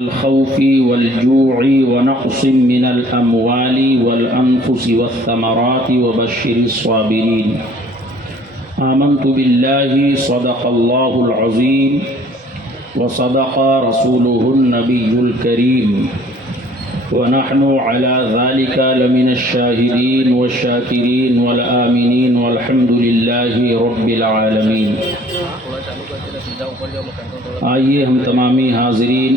الخوف والجوع ونقص من الأموال والأنفس والثمرات وبشر الصابرين. آمنت بالله صدق الله العظيم وصدق رسوله النبي الكريم ونحن على ذلك لمن الشاهدين والشاكرين والآمنين والحمد لله رب العالمين. آئیے ہم تمامی حاضرین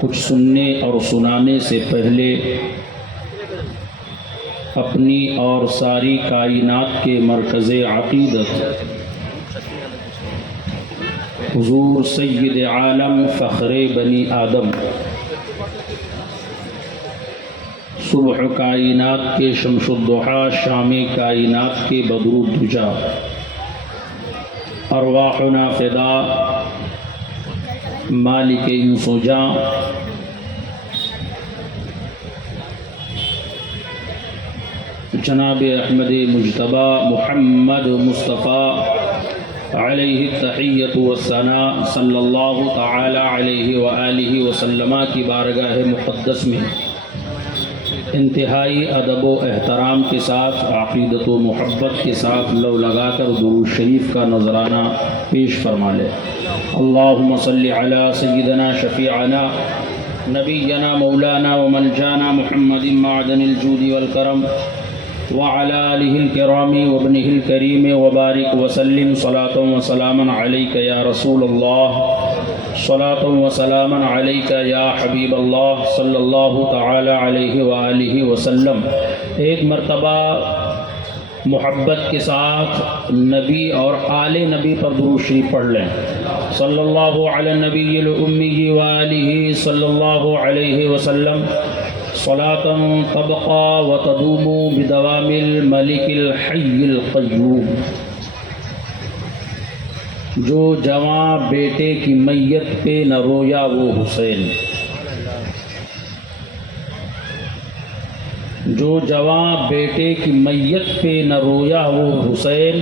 کچھ سننے اور سنانے سے پہلے اپنی اور ساری کائنات کے مرکز عقیدت حضور سید عالم فخر بنی آدم صبح کائنات کے شمس الضحیٰ شام کائنات کے بدر الدجا ارواحنا فدا مالک انس و جاں جناب احمد مجتبی محمد مصطفیٰ علیہ التحیۃ والثناء صلی اللہ تعالی علیہ وآلہ وسلم کی بارگاہ مقدس میں انتہائی ادب و احترام کے ساتھ عقیدت و محبت کے ساتھ لو لگا کر درود شریف کا نذرانہ پیش فرما لے. اللہم صلی علی سیدنا شفیعنا نبینا مولانا وملجانا محمد معدن الجود والکرم وعلى آلہ الکرام وابنہ الکریم وبارک وسلم صلاۃ وسلاما علیک یا رسول اللہ صلاۃ وسلاما علیک یا حبیب اللہ صلی اللہ تعالی علیہ وآلہ وسلم. ایک مرتبہ محبت کے ساتھ نبی اور آل نبی پر درود شریف پڑھ لیں. صلی اللہ علی النبی الامی وآلہ صلی اللہ علیہ وسلم صلاة تبقى وتدوم بدوام الملك الحي القيوم. جو جواں بیٹے کی میت پہ نہ رویا وہ حسین، جو جواں بیٹے کی میت پہ نہ رویا وہ حسین،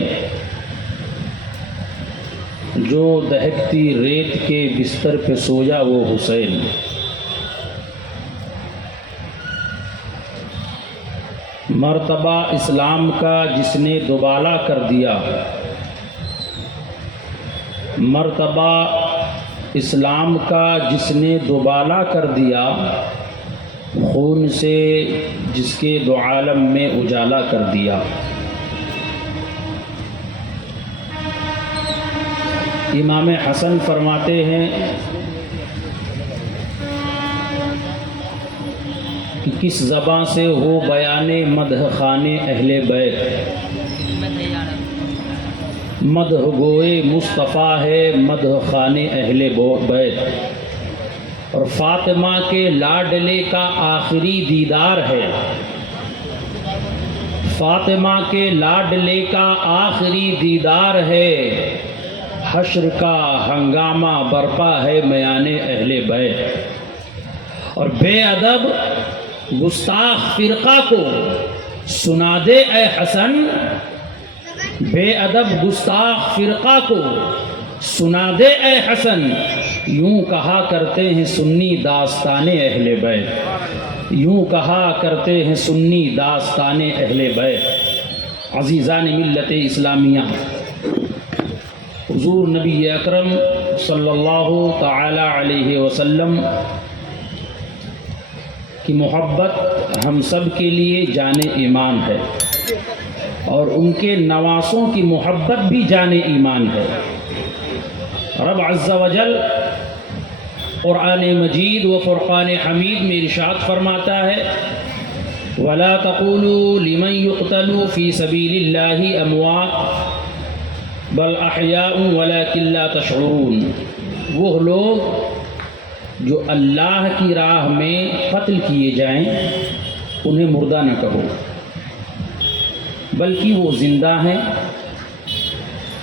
جو دہکتی ریت کے بستر پہ سویا وہ حسین. مرتبہ اسلام کا جس نے دوبالا کر دیا، مرتبہ اسلام کا جس نے دوبالا کر دیا، خون سے جس کے دو عالم میں اجالا کر دیا. امام حسن فرماتے ہیں کہ کس زباں سے ہو بیان مدح خانے اہل بیت، مدح گوئے مصطفیٰ ہے مدح خانے اہل بیت. اور فاطمہ کے لاڈلے کا آخری دیدار ہے، فاطمہ کے لاڈلے کا آخری دیدار ہے، حشر کا ہنگامہ برپا ہے میان اہل بیت. اور بے ادب گستاخ فرقہ کو سنا دے اے حسن، بے ادب گستاخ فرقہ کو سنا دے اے حسن، یوں کہا کرتے ہیں سنی داستان اہل بیت، یوں کہا کرتے ہیں سنی داستان اہل بیت. عزیزان ملت اسلامیہ، حضور نبی اکرم صلی اللہ تعالی علیہ وسلم کی محبت ہم سب کے لیے جان ایمان ہے، اور ان کے نواسوں کی محبت بھی جان ایمان ہے. رب عز و جل قرآن مجید و فرقان حمید میں ارشاد فرماتا ہے وَلَا تَقُولُوا لِمَنْ يُقْتَلُوا فِي سَبِيلِ اللَّهِ أَمْوَاتٌ بَلْ أَحْيَاءٌ وَلَكِنْ لَا تَشْعُرُونَ. وہ لوگ جو اللہ کی راہ میں قتل کیے جائیں انہیں مردہ نہ کہو، بلکہ وہ زندہ ہیں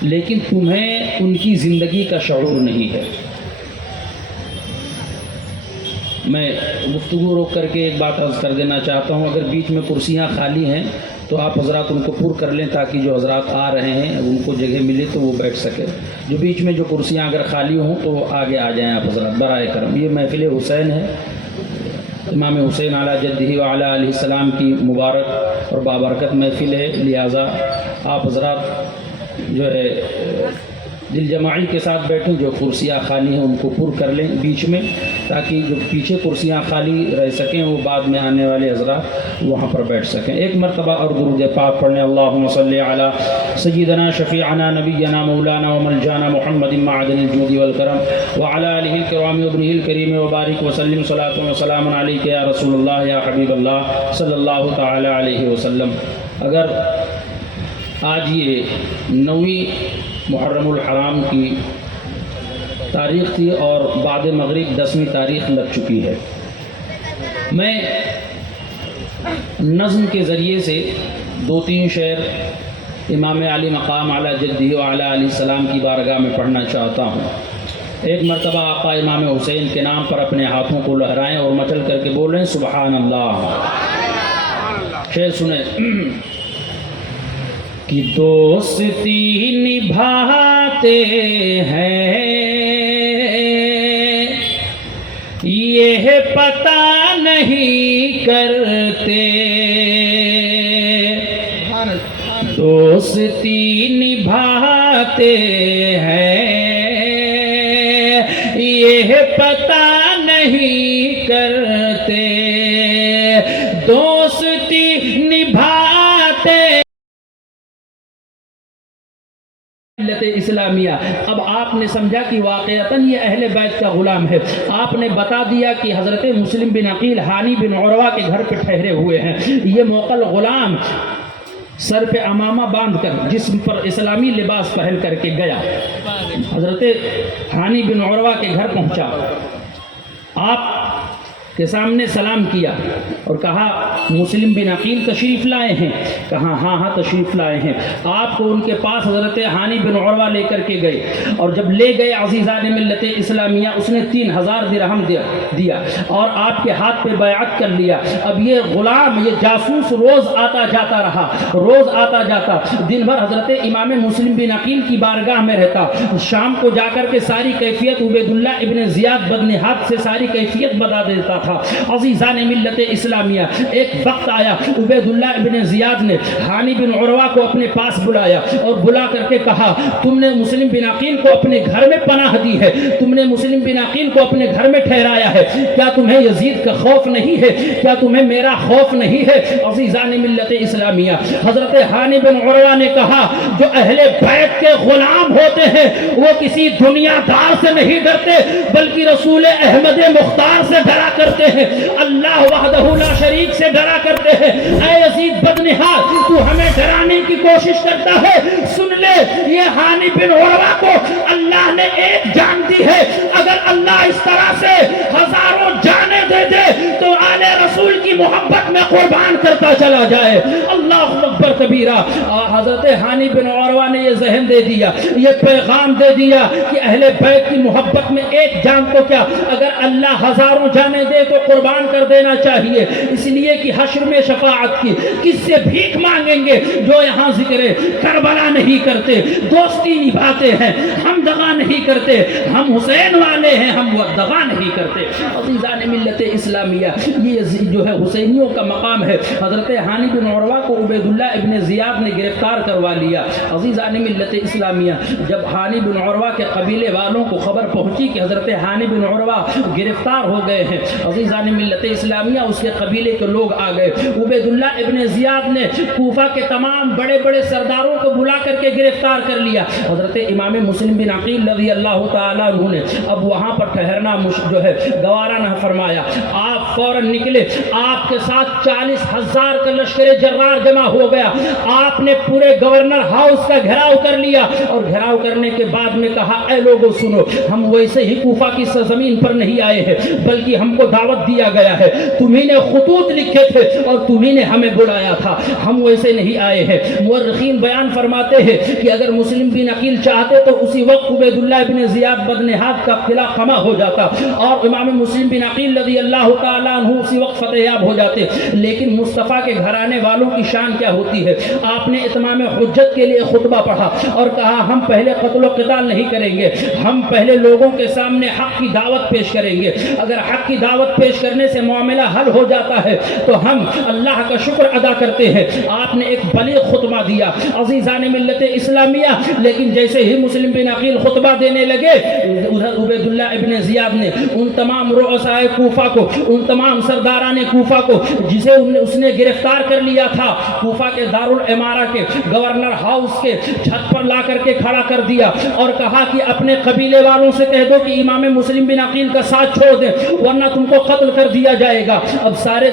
لیکن تمہیں ان کی زندگی کا شعور نہیں ہے. میں گفتگو روک کر کے ایک بات عرض کر دینا چاہتا ہوں، اگر بیچ میں کرسیاں خالی ہیں تو آپ حضرات ان کو پر کر لیں تاکہ جو حضرات آ رہے ہیں ان کو جگہ ملے تو وہ بیٹھ سکے. جو بیچ میں جو کرسیاں اگر خالی ہوں تو وہ آگے آ جائیں آپ حضرات برائے کرم. یہ محفل حسین ہے، امام حسین علیہ جدہ و علیہ علیہ السلام کی مبارک اور بابرکت محفل ہے، لہٰذا آپ حضرات جو ہے دل جماعی کے ساتھ بیٹھیں. جو کرسیاں خالی ہیں ان کو پر کر لیں بیچ میں، تاکہ جو پیچھے کرسیاں خالی رہ سکیں وہ بعد میں آنے والے حضرات وہاں پر بیٹھ سکیں. ایک مرتبہ اور درود پاک پڑھنے. اللہم صلی علی سیدنا شفیعنا نبینا مولانا وملجانا محمد معدن الجود والکرم وعلی آلہ الکرام وابنہ الکریم وبارک وسلم صلاۃ وسلام علیک یا رسول اللہ یا حبیب اللہ صلی اللہ تعالی علیہ وسلم. اگر آج یہ 9ویں محرم الحرام کی تاریخ تھی اور بعد مغرب 10ویں تاریخ لگ چکی ہے، میں نظم کے ذریعے سے 2-3 شعر امام علی مقام علی جدہ و علی علیہ السلام کی بارگاہ میں پڑھنا چاہتا ہوں. ایک مرتبہ آقا امام حسین کے نام پر اپنے ہاتھوں کو لہرائیں اور مچل کر کے بولیں سبحان اللہ. شعر سنیں. کہ دوستی نبھاتے ہیں یہ پتہ نہیں کرتے، دوستی نبھاتے ہیں یہ پتہ نہیں کرتے، دوستی نبھاتے ملت اسلامیہ. اب آپ نے سمجھا کہ واقعتاً یہ اہل بیت کا غلام ہے. آپ نے بتا دیا کہ حضرت مسلم بن عقیل ہانی بن عروہ کے گھر پہ ٹھہرے ہوئے ہیں. یہ موقل غلام سر پہ امامہ باندھ کر جسم پر اسلامی لباس پہن کر کے گیا، حضرت ہانی بن عروہ کے گھر پہنچا، آپ کے سامنے سلام کیا اور کہا مسلم بن عقیل تشریف لائے ہیں؟ کہا ہاں تشریف لائے ہیں. آپ کو ان کے پاس حضرت ہانی بن عروہ لے کر کے گئے، اور جب لے گئے عزیزان ملت اسلامیہ اس نے 3000 درہم دیا اور آپ کے ہاتھ پہ بیعت کر لیا. اب یہ غلام، یہ جاسوس روز آتا جاتا رہا، روز آتا جاتا، دن بھر حضرت امام مسلم بن عقیل کی بارگاہ میں رہتا، شام کو جا کر کے ساری کیفیت عبید اللہ ابن زیاد بدنہاد سے ساری کیفیت بتا دیتا تھا. عزیزان ملت اسلامیہ ایک وقت آیا، عبید اللہ ابن زیاد نے ہانی بن عروہ کو اپنے پاس بلایا اور بلا کر کے کہا تم نے مسلم بن عقیل کو اپنے گھر میں پناہ دی ہے، تم نے مسلم بن عقیل کو اپنے گھر میں ٹھہرایا ہے، کیا تمہیں یزید کا خوف نہیں ہے؟ کیا تمہیں میرا خوف نہیں ہے؟ عزیزان ملت اسلامیہ حضرت ہانی بن عروہ نے کہا جو اہل بیت کے غلام ہوتے ہیں وہ کسی دنیا دار سے نہیں ڈرتے بلکہ رسول احمد مختار سے ڈرا کرتے ہیں، اللہ وحدہ لا شریک سے ڈرا کرتے ہیں. اے یزید بدنہاد تو ہمیں ڈرانے کی کوشش کرتا ہے، سن لے یہ ہانی بن عروہ کو اللہ نے ایک جان دی ہے، اگر اللہ اس طرح سے ہزاروں جانیں دے دے تو آل رسول کی محبت میں قربان کرتا چلا جائے. اللہ اکبر کبیرہ. حضرت ہانی بن عروہ نے یہ ذہن دے دیا، یہ پیغام دے دیا کہ اہل بیت کی محبت میں ایک جان تو کیا، اگر اللہ ہزاروں جانے دے تو قربان کر دینا چاہیے. اس لیے کہ حشر میں شفاعت کی کس سے بھیک مانگیں گے؟ جو یہاں ذکر کربلا نہیں کرتے، دوستی نبھاتے ہیں، ہم دغا نہیں کرتے، ہم حسین والے ہیں، ہم وہ دغا نہیں کرتے. عزیزان ملت اسلامیہ یہ جو ہے حسینیوں کا مقام ہے. حضرت ہانی بن عروہ کو عبید اللہ ابن زیاد نے گرفتار کروا لیا. عزیزان ملت اسلامیہ جب ہانی بن عروہ کے قبیلے والوں کو خبر پہنچی کہ حضرت ہانی بن عروہ گرفتار ہو گئے ہیں، عزیزان ملت اسلامیہ اس کے قبیلے کے لوگ آ گئے. عبید اللہ ابن زیاد نے کوفہ کے تمام بڑے بڑے سرداروں کو بلا کر کے گرفتار کر لیا. حضرت امام مسلم بن عقیل رضی اللہ تعالیٰ عنہ نے اب وہاں پر ٹھہرنا جو ہے گوارا نہ فرمایا. آپ فوراً نکلے، آپ کے ساتھ 40,000 کا لشکر جرار جمع ہو گیا. آپ نے پورے گورنر ہاؤس کا گھیراؤ کر لیا اور گھیراؤ کرنے کے بعد میں کہا اے لوگوں سنو، ہم ویسے ہی کوفہ کی سرزمین پر نہیں آئے ہیں بلکہ ہم کو دعوت دیا گیا ہے، تمہیں نے خطوط لکھے تھے اور تمہیں نے ہمیں بلایا تھا، ہم ویسے نہیں آئے ہیں. مورخین بیان فرماتے ہیں کہ اگر مسلم بن عقیل چاہتے تو اسی وقت عبید اللہ ابن زیاد بدنہاد کا قلعہ خما ہو جاتا اور امام مسلم بن عقیل رضی اللہ تعالیٰ عنہ اسی وقت فتح یاب ہو جاتے. لیکن مصطفیٰ کے گھرانے والوں کی شان کیا ہوتی ہے. آپ نے اتمام حجت کے لیے خطبہ پڑھا اور کہا ہم پہلے قتل و قتال نہیں کریں گے, ہم پہلے لوگوں کے سامنے حق کی دعوت پیش کریں گے. اگر حق کی دعوت پیش کرنے سے معاملہ حل ہو جاتا ہے تو ہم اللہ کا شکر ادا کرتے ہیں. آپ نے ایک بلیغ خطبہ دیا عزیزان ملت اسلامیہ. لیکن جیسے ہی مسلم بن عقیل خطبہ دینے لگے, ادھر عبید اللہ ابن زیاد نے ان تمام رؤسائے کوفہ کو, ان تمام سرداران کوفہ کو جسے اس نے گرفتار کر لیا تھا, کوفہ کے دارالعمارہ کے گورنر ہاؤس کے چھت پر لا کر کے کھڑا کر دیا اور کہا کہ اپنے قبیلے والوں سے کہہ دو کہ امام مسلم بن عقیل کا ساتھ چھوڑ دیں ورنہ تم کو قتل کر دیا جائے گا. اب سارے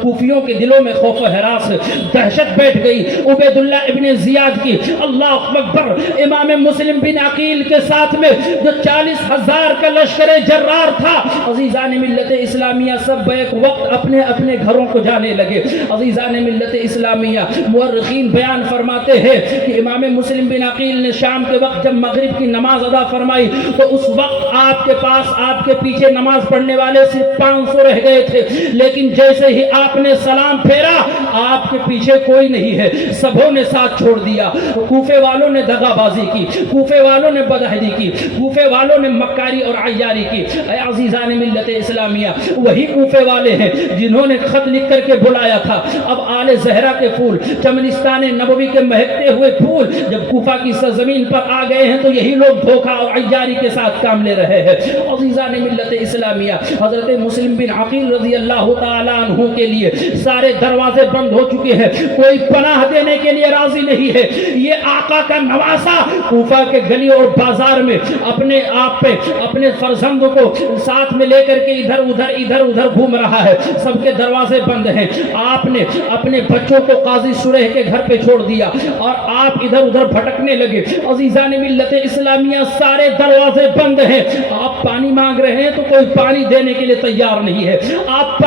کوفیوں کے دلوں میں خوف و ہراس دہشت بیٹھ گئی عبید اللہ ابن زیاد کی. اللہ اکبر, امام مسلم بن عقیل کے ساتھ میں جو 40,000 کا لشکر جرار تھا, عزیزان ملت اسلامیہ سب بیک وقت اپنے اپنے گھروں کو جانے لگے. عزیزان ملت اسلامیہ مورخین بیان فرماتے ہیں کہ امام مسلم بن عقیل نے شام کے وقت جب مغرب کی نماز ادا فرمائی تو اس وقت آپ کے پاس آپ کے پیچھے نماز پڑھنے والے صرف 500 رہ گئے تھے. لیکن جیسے ہی آپ نے سلام پھیرا آپ کے پیچھے کوئی نہیں ہے, سبوں نے ساتھ چھوڑ دیا. کوفے والوں نے دغا بازی کی, کوفے والوں نے بدہدی کی, کوفے والوں نے مکاری اور عیاری کی. اے عزیزان ملت اسلامیہ, وہی کوفے والے ہیں جنہوں نے خط لکھ کر کے بلایا تھا. اب آل زہرا کے پھول, چمنستان نبوی کے مہکتے ہوئے پھول جب کوفہ کی سرزمین پر آ گئے ہیں تو یہی لوگ دھوکہ اور عیاری کے ساتھ کام لے رہے ہیں. عزیزان ملت اسلامیہ, حضرت مسلم بن عقیل رضی اللہ تعالیٰ عنہ کے لیے سارے دروازے بند ہو چکے ہیں, کوئی پناہ دینے کے لیے راضی نہیں ہے. یہ آقا کا نواسا کوفہ کے گلی اور بازار میں اپنے آپ پہ اپنے فرزند کو ساتھ میں لے کر کے ادھر ادھر گھوم رہا ہے. سب کے دروازے بند ہیں. آپ نے اپنے بچوں کو قاضی شریح کے گھر پہ چھوڑ دیا اور آپ ادھر ادھر بھٹکنے لگے. عزیزان ملت اسلامیہ سارے دروازے بند ہیں. آپ پانی مانگ رہے ہیں تو کوئی پانی دینے کے لیے تیار نہیں ہے. آپ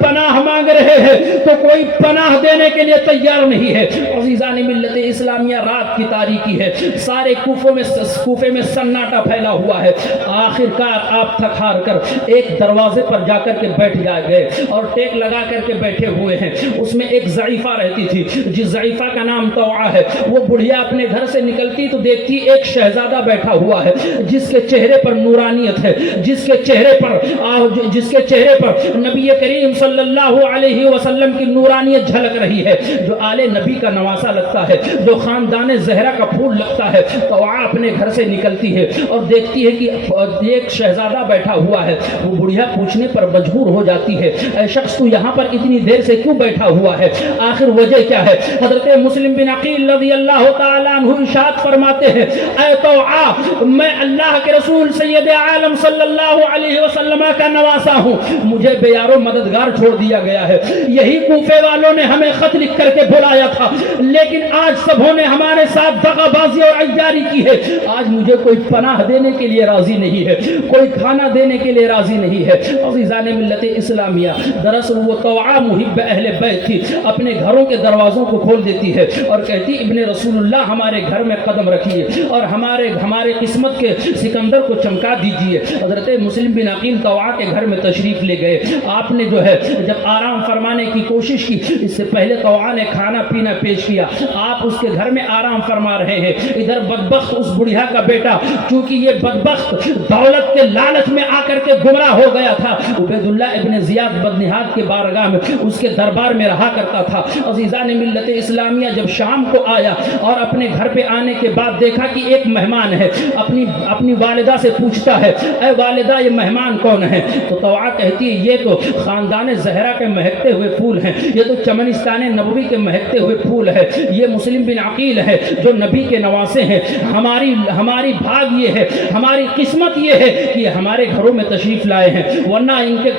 پناہ مانگ رہے ہیں تو کوئی پناہ دینے کے لیے تیار نہیں ہے. عزیزان ملت اسلامیہ, رات کی تاریکی ہے, سارے کوفے میں سناٹا پھیلا ہوا ہے. آخر کار آپ تھک ہار کر ایک دروازے پر جا کر کے بیٹھ گئے اور ٹیک لگا کر کے بیٹھے ہوئے ہیں. اس میں ایک ضعیفہ رہتی تھی جس ضعیفہ کا نام طوعہ ہے. وہ بڑھیا اپنے گھر سے نکلتی تو دیکھتی ایک شہزادہ بیٹھا ہوا ہے جس کے چہرے پر نورانیت ہے, جس کے چہرے پر نبی کریم صلی اللہ علیہ وسلم کی نورانیت جھلک رہی ہے, جو آل نبی کا نواسا لگتا ہے, جو خاندان زہرا کا پھول لگتا ہے. طوعہ اپنے گھر سے نکلتی ہے اور دیکھتی ہے کہ ایک شہزادہ بیٹھا ہوا ہے. وہ بڑھیا پوچھنے پر مجبور ہو جاتی ہے, اے شخص تو یہاں پر اتنی دیر سے کیوں بیٹھا ہوا ہے, آخر وجہ کیا ہے؟ حضرت مسلم بن عقیل رضی اللہ تعالیٰ عنہ ارشاد فرماتے ہیں, اے طوعہ, میں اللہ کے رسول سید عالم صلی اللہ علیہ وسلم کا نواسا ہوں, مجھے بے یار و مددگار چھوڑ دیا گیا ہے. یہی کوفے والوں نے ہمیں خط لکھ کر کے بلایا تھا, لیکن آج سبوں نے ہمارے ساتھ دغا بازی اور عیاری کی ہے. آج مجھے کوئی پناہ دینے کے لیے راضی نہیں ہے, کوئی کھانا دینے کے لیے راضی نہیں ہے. عزیزان ملت اسلامیہ, دراصل وہ طوعہ محب اہل بیت تھی. اپنے گھروں کے دروازوں کو کھول دیتی ہے اور کہتی, ابن رسول اللہ ہمارے گھر میں قدم رکھیے اور ہمارے قسمت کے سکندر کو چمکا دیجیے. حضرت مسلم بن عقیل طوعہ کے گھر میں تشریف لے گئے. آپ نے جو ہے جب آرام فرمانے کی کوشش کی, اس سے پہلے طوعہ نے کھانا پینا پیش کیا. آپ اس کے گھر میں آرام فرما رہے ہیں. ادھر بدبخت اس بڑھیا کا بیٹا, چونکہ یہ بدبخت دولت کے لالچ میں آ کر کے گمراہ ہو گیا تھا, عبید اللہ ابن زیاد بدنہاد کے بارگاہ میں اس کے دربار میں رہا کرتا تھا. عزیزان ملت اسلامیہ, جب شام کو آیا اور اپنے گھر پہ آنے کے بعد دیکھا کہ ایک مہمان ہے, اپنی والدہ سے پوچھتا ہے, اے والدہ یہ مہمان کون ہے؟ تو طوعہ کہتی ہے, یہ تو خاندان زہرا کے مہکتے ہوئے پھول ہیں, یہ تو چمنستان نبوی کے مہکتے ہوئے پھول ہے. یہ مسلم بن عقیل ہے جو نبی کے نواسے ہیں. ہماری بھاگ یہ ہے, ہماری قسمت یہ ہے کہ ہمارے گھروں میں تشریف لائے ہیں, ورنہ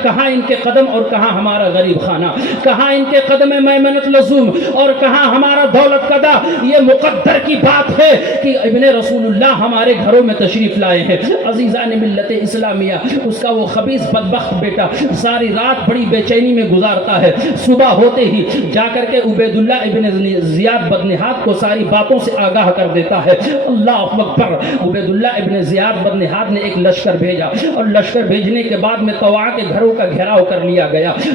کہاں ان کے قدم اور کہاں ہمارا غریب خانہ, کہاں ان کے قدم میمنت لزوم اور کہاں ہمارا دولت قدا. یہ مقدر کی بات ہے کہ ابن رسول اللہ ہمارے گھروں میں تشریف لائے ہیں. عزیزان ملت اسلامیہ, اس کا وہ خبیث بدبخت بیٹا ساری رات بڑی بے چینی میں گزارتا ہے. صبح ہوتے ہی جا کر کے عبید اللہ ابن زیاد بدنہاد کو ساری باتوں سے آگاہ کر دیتا ہے. اللہ اکبر. عبید اللہ ابن زیاد بدنہاد نے ایک لشکر بھیجا اور لشکر بھیجنے کے بعد میں طوعہ کے گھروں کا گھیراؤ کر لیا گیا.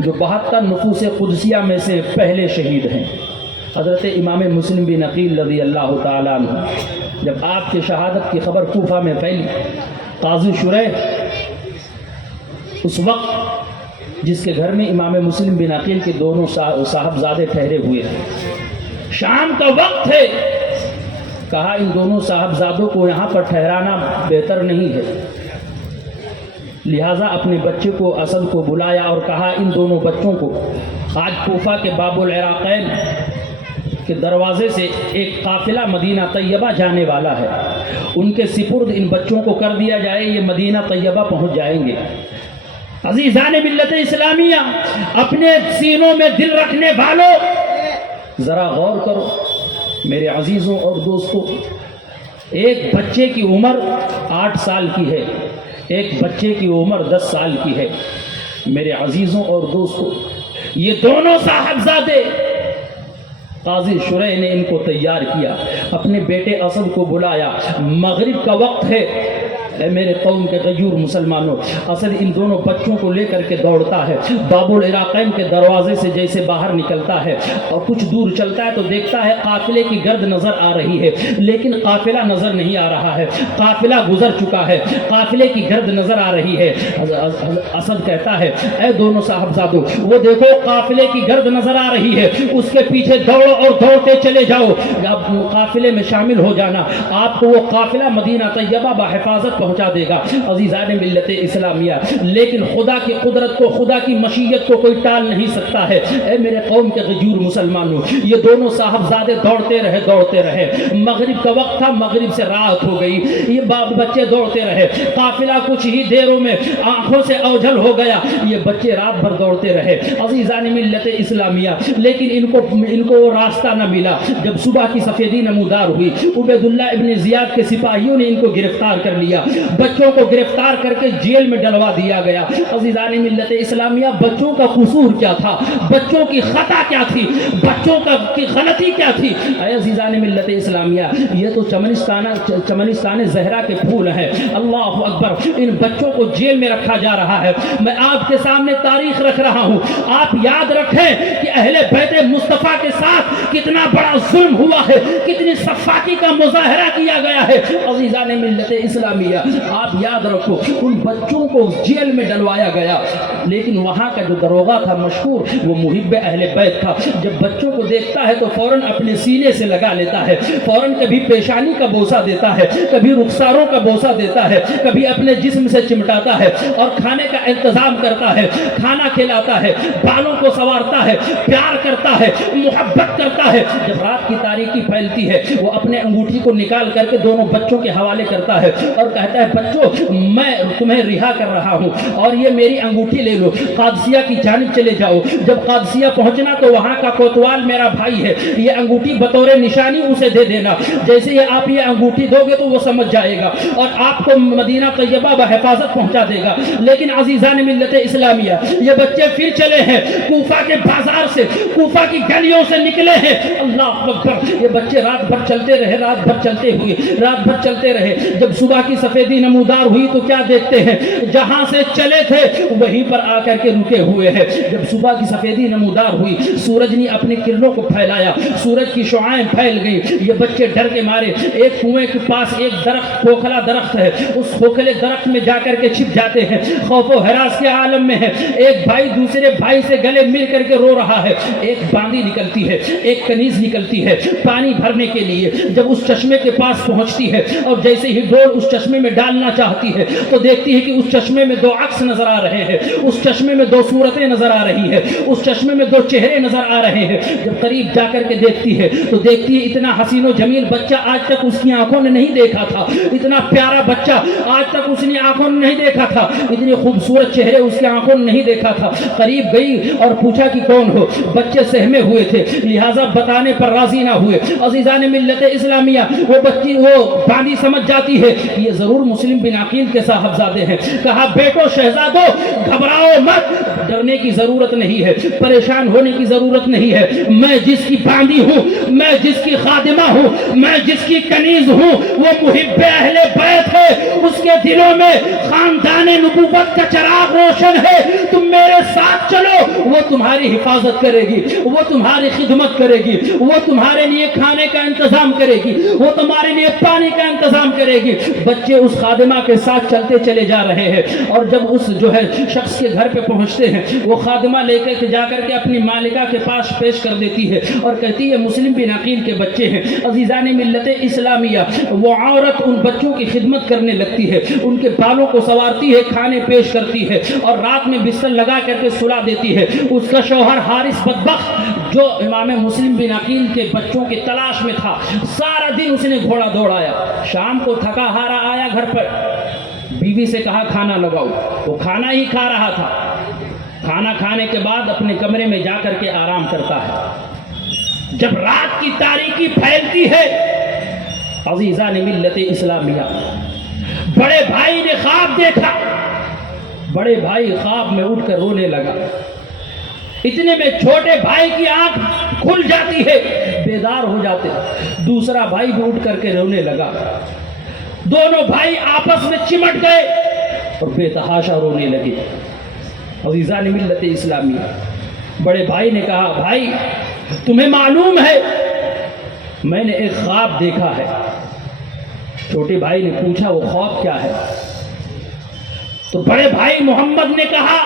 جو 72 نفوس قدسیہ میں سے پہلے شہید ہیں. حضرت امام مسلم بن عقیل رضی اللہ تعالیٰ عنہ، جب آپ کی شہادت کی خبر کوفہ میں پھیلی، قاضی شریح اس وقت جس کے گھر میں امام مسلم بن عقیل کے دونوں صاحبزادے ٹھہرے ہوئے تھے، شام کا وقت ہے، کہا ان دونوں صاحبزادوں کو یہاں پر ٹھہرانا بہتر نہیں ہے، لہٰذا اپنے بچے کو اسد کو بلایا اور کہا ان دونوں بچوں کو آج کوفہ کے باب العراقین کے دروازے سے ایک قافلہ مدینہ طیبہ جانے والا ہے، ان کے سپرد ان بچوں کو کر دیا جائے، یہ مدینہ طیبہ پہنچ جائیں گے. عزیزان ملت اسلامیہ، اپنے سینوں میں دل رکھنے والوں، ذرا غور کرو میرے عزیزوں اور دوستوں. ایک بچے کی عمر 8 سال کی ہے، ایک بچے کی عمر 10 سال کی ہے. میرے عزیزوں اور دوستوں، یہ دونوں صاحبزادے، قاضی شریح نے ان کو تیار کیا، اپنے بیٹے اسد کو بلایا، مغرب کا وقت ہے. اے میرے قوم کے غیور مسلمانوں، اسد ان دونوں بچوں کو لے کر کے دوڑتا ہے، باب العراقین کے دروازے سے جیسے باہر نکلتا ہے اور کچھ دور چلتا ہے تو دیکھتا ہے قافلے کی گرد نظر آ رہی ہے، لیکن قافلہ نظر نہیں آ رہا ہے، قافلہ گزر چکا ہے، قافلے کی گرد نظر آ رہی ہے. اسد کہتا ہے اے دونوں صاحبزادوں، وہ دیکھو قافلے کی گرد نظر آ رہی ہے، اس کے پیچھے دوڑو اور دوڑتے چلے جاؤ، اب قافلے میں شامل ہو جانا، آپ کو وہ قافلہ مدینہ طیبہ بحفاظت پہنچا دے گا. عزیزان ملت اسلامیہ، لیکن خدا کی قدرت کو، خدا کی مشیت کو کوئی ٹال نہیں سکتا ہے. اے میرے قوم کے غیور مسلمانوں، یہ دونوں صاحبزادے دوڑتے رہے، مغرب کا وقت تھا، مغرب سے رات ہو گئی، یہ بچے دوڑتے رہے، قافلہ کچھ ہی دیروں میں آنکھوں سے اوجھل ہو گیا، یہ بچے رات بھر دوڑتے رہے. عزیزان ملت اسلامیہ، لیکن ان کو وہ راستہ نہ ملا. جب صبح کی سفیدی نمودار ہوئی، عبید اللہ ابن زیاد کے سپاہیوں نے ان کو گرفتار کر لیا، بچوں کو گرفتار کر کے جیل میں ڈلوا دیا گیا. عزیزان ملت اسلامیہ، بچوں کا قصور کیا تھا، بچوں کی خطا کیا تھی، بچوں کی غلطی کیا تھی؟ اے عزیزان ملت اسلامیہ، یہ تو چمنستان زہرا کے پھول ہیں. اللہ اکبر، ان بچوں کو جیل میں رکھا جا رہا ہے. میں آپ کے سامنے تاریخ رکھ رہا ہوں، آپ یاد رکھیں کہ اہل بیت مصطفیٰ کے ساتھ کتنا بڑا ظلم ہوا ہے، کتنی صفاقی کا مظاہرہ کیا گیا ہے. عزیزان ملت اسلامیہ، آپ یاد رکھو، ان بچوں کو جیل میں ڈلوایا گیا، لیکن وہاں کا جو دروغہ تھا مشہور، وہ محب اہل بیت تھا. جب بچوں کو دیکھتا ہے تو فوراً اپنے سینے سے لگا لیتا ہے، فوراً کبھی پیشانی کا بوسہ دیتا ہے، کبھی رخساروں کا بوسہ دیتا ہے، کبھی اپنے جسم سے چمٹاتا ہے اور کھانے کا انتظام کرتا ہے، کھانا کھلاتا ہے، بالوں کو سنوارتا ہے، پیار کرتا ہے، محبت کرتا ہے. جب رات کی تاریکی پھیلتی ہے، وہ اپنے انگوٹھی کو نکال کر کے دونوں بچوں کے حوالے کرتا ہے اور کہتا ہے بچوں، میں تمہیں رہا کر رہا ہوں اور یہ میری انگوٹھی لے لو، قادسیہ کی جانب چلے جاؤ. جب قادسیہ پہنچنا تو وہاں کا کوتوال میرا بھائی ہے، یہ انگوٹھی بطور نشانی اسے دے دینا. جیسے ہی آپ یہ انگوٹھی دو گے تو وہ سمجھ جائے گا اور آپ کو مدینہ طیبہ بحفاظت پہنچا دے گا. لیکن عزیزان ملت اسلامیہ، یہ بچے پھر چلے ہیں، کوفہ کے بازار سے، کوفہ کی گلیوں سے نکلے ہیں. اللہ اکبر، یہ بچے رات بھر چلتے رہے، رات بھر چلتے رہے. جب صبح کی سفیدی نمودار ہوئی تو کیا دیکھتے ہیں، جہاں سے چلے تھے وہیں پر آ کر کے رکے ہوئے ہیں. جب صبح کی سفیدی نمودار ہوئی، سورج نے اپنی کرنوں کو پھیلایا، سورج کی شعاعیں پھیل گئی. یہ بچے ڈر کے مارے ایک کنویں کے پاس ایک درخت، کھوکھلا درخت ہے، اس کھوکھلے درخت میں جا کر کے چھپ جاتے ہیں، خوف و ہراس کے عالم میں ہے. ایک بھائی دوسرے بھائی سے گلے مل کر کے رو رہا ہے. ایک باندی نکلتی ہے، ایک کنیز نکلتی ہے پانی بھرنے کے لیے. جب اس چشمے کے پاس پہنچتی ہے اور جیسے ہی ڈول اس چشمے میں ڈالنا چاہتی ہے تو دیکھتی ہے کہ اس چشمے میں 2 عکس نظر آ رہے ہیں، اس چشمے میں 2 صورتیں نظر آ رہی ہیں، اس چشمے میں 2 چہرے نظر آ رہے ہیں. جب قریب جا کر کے دیکھتی ہے تو دیکھتی ہے اتنا حسین و جمیل بچہ آج تک اس کی آنکھوں نے نہیں دیکھا تھا، اتنا پیارا بچہ آج تک اس نے آنکھوں نے نہیں دیکھا تھا، اتنی خوبصورت چہرے اس کی آنکھوں نے نہیں دیکھا تھا. قریب گئی اور پوچھا کہ کون ہو. بچے سہمے ہوئے تھے، لہٰذا بتانے پر راضی نہ ہوئے. عزیزان ملت اسلامیہ، وہ بچی، وہ باندی سمجھ جاتی ہے کہ یہ ضرور مسلم بن عقیل کے صاحبزادے ہیں. کہا بیٹو شہزادو، گھبراؤ مت، ڈرنے کی ضرورت نہیں ہے، پریشان ہونے کی ضرورت نہیں ہے۔ میں جس کی باندی ہوں، میں جس کی خادمہ ہوں، میں جس کی کنیز ہوں، وہ محب اہل بیت ہے، اس کے دلوں میں خاندان نبوت کا چراغ روشن ہے۔ تم میرے ساتھ چلو، وہ تمہاری حفاظت کرے گی، وہ تمہاری خدمت کرے گی، وہ تمہارے لیے کھانے کا انتظام کرے گی، وہ تمہارے لیے پانی کا انتظام کرے گی۔ بچے اس خادمہ کے ساتھ چلتے چلے جا رہے ہیں، اور جب اس جو ہے شخص کے گھر پہ پہنچتے ہیں، وہ خادمہ لے کر جا کر کے اپنی مالکہ کے پاس پیش کر دیتی ہے اور کہتی ہے مسلم بن عقیل کے بچے ہیں۔ عزیزان ملت اسلامیہ، وہ عورت ان بچوں کی خدمت کرنے لگتی ہے، ان کے بالوں کو سنوارتی ہے، کھانے پیش کرتی ہے، اور رات میں بستر لگا کر کے سلا دیتی ہے۔ اس کا شوہر حارث بدبخت، جو امام مسلم بن عقیل کے بچوں کی تلاش میں تھا، سارا دن اس نے گھوڑا دوڑایا، شام کو تھکا ہارا آیا گھر پر، بیوی سے کہا کھانا لگاؤ، وہ کھانا ہی کھا رہا تھا۔ کھانا کھانے کے بعد اپنے کمرے میں جا کر کے آرام کرتا ہے۔ جب رات کی تاریکی پھیلتی ہے، عزیزان ملت اسلامیہ، بڑے بھائی نے خواب دیکھا، بڑے بھائی خواب میں اٹھ کر رونے لگا۔ اتنے میں چھوٹے بھائی کی آنکھ کھل جاتی ہے، بیدار ہو جاتے، دوسرا بھائی بھی اٹھ کر کے رونے لگا۔ دونوں بھائی آپس میں چمٹ گئے اور بے تحاشا رونے لگے۔ عزیزان ملت اسلامیہ، بڑے بھائی نے کہا بھائی تمہیں معلوم ہے میں نے ایک خواب دیکھا ہے۔ چھوٹے بھائی نے پوچھا وہ خواب کیا ہے؟ تو بڑے بھائی محمد نے کہا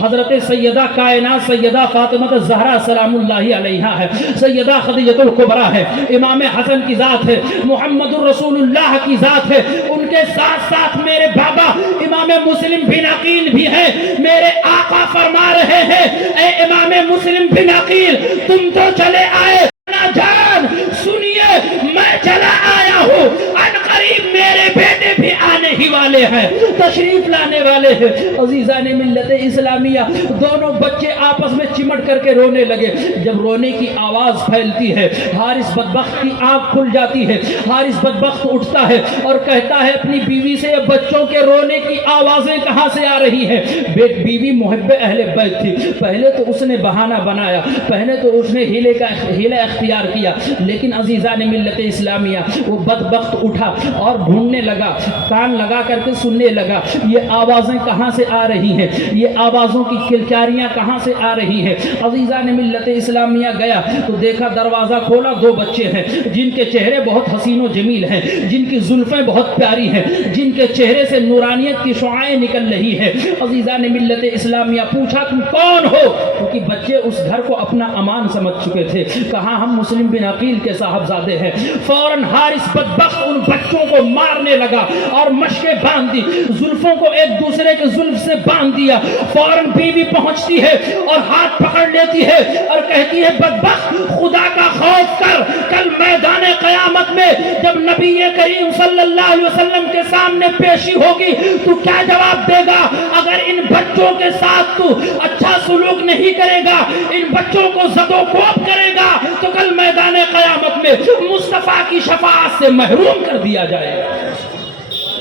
حضرت سیدہ کائنات سیدہ فاطمہ الزہرا سلام اللہ علیہا ہے، سیدہ خدیجہ الکبریٰ ہے، امام حسن کی ذات ہے، محمد الرسول اللہ کی ذات ہے، ان کے ساتھ ساتھ میرے بابا امام مسلم بن عقیل بھی ہیں۔ میرے آقا فرما رہے ہیں اے امام مسلم بن عقیل تم تو چلے آئے، جان سنیے میں چلا آیا ہوں، ان قریب میرے بیٹے بھی آنے ہی والے ہیں، تشریف لانے والے ہیں۔ عزیزان ملت اسلامیہ، دونوں بچے آپس میں چمٹ کر کے رونے لگے۔ جب رونے کی آواز پھیلتی ہے، حارث بدبخت کی آنکھ کھل جاتی ہے، حارث بدبخت اٹھتا ہے اور کہتا ہے اپنی بیوی سے بچوں کے رونے کی آوازیں کہاں سے آ رہی ہیں؟ بیوی محب اہل بیت تھی، پہلے تو اس نے بہانہ بنایا، پہلے تو اس نے ہیلہ اختیار کیا، لیکن عزیزان ملت اسلامیہ وہ بدبخت اٹھا اور ڈھونڈنے لگا، کان لگا کر کے سننے لگا یہ آوازیں کہاں سے آ رہی ہیں، یہ آوازوں کی کلکاریاں کہاں سے آ رہی ہیں۔ عزیزان ملت اسلامیہ گیا تو دیکھا دروازہ کھولا، دو بچے ہیں جن کے چہرے بہت حسین و جمیل ہیں، جن کی زلفیں بہت پیاری ہیں، جن کے چہرے سے نورانیت کی شعاعیں نکل رہی ہے۔ عزیزان ملت اسلامیہ پوچھا تم کون ہو؟ کیونکہ بچے اس گھر کو اپنا امان سمجھ چکے تھے، کہا ہم مسلم بن عقیل کے صاحبزادے ہیں۔ فوراً حارث بدبخت ان بچوں کو مارنے لگا اور مشقیں باندھ دی، زلفوں کو ایک دوسرے کے زلف سے باندھ دیا۔ فوراً بیوی پہنچتی ہے اور ہاتھ پکڑ لیتی ہے اور کہتی ہے بدبخت خدا کا خوف کر، کل میدان قیامت میں جب نبی کریم صلی اللہ علیہ وسلم کے سامنے پیشی ہوگی تو کیا جواب دے گا؟ اگر ان بچوں کے ساتھ تو اچھا سلوک نہیں کرے گا، ان بچوں کو زد و کوب کرے گا تو کل میدان قیامت میں مصطفیٰ کی شفاعت سے محروم کر دیا جائے گا۔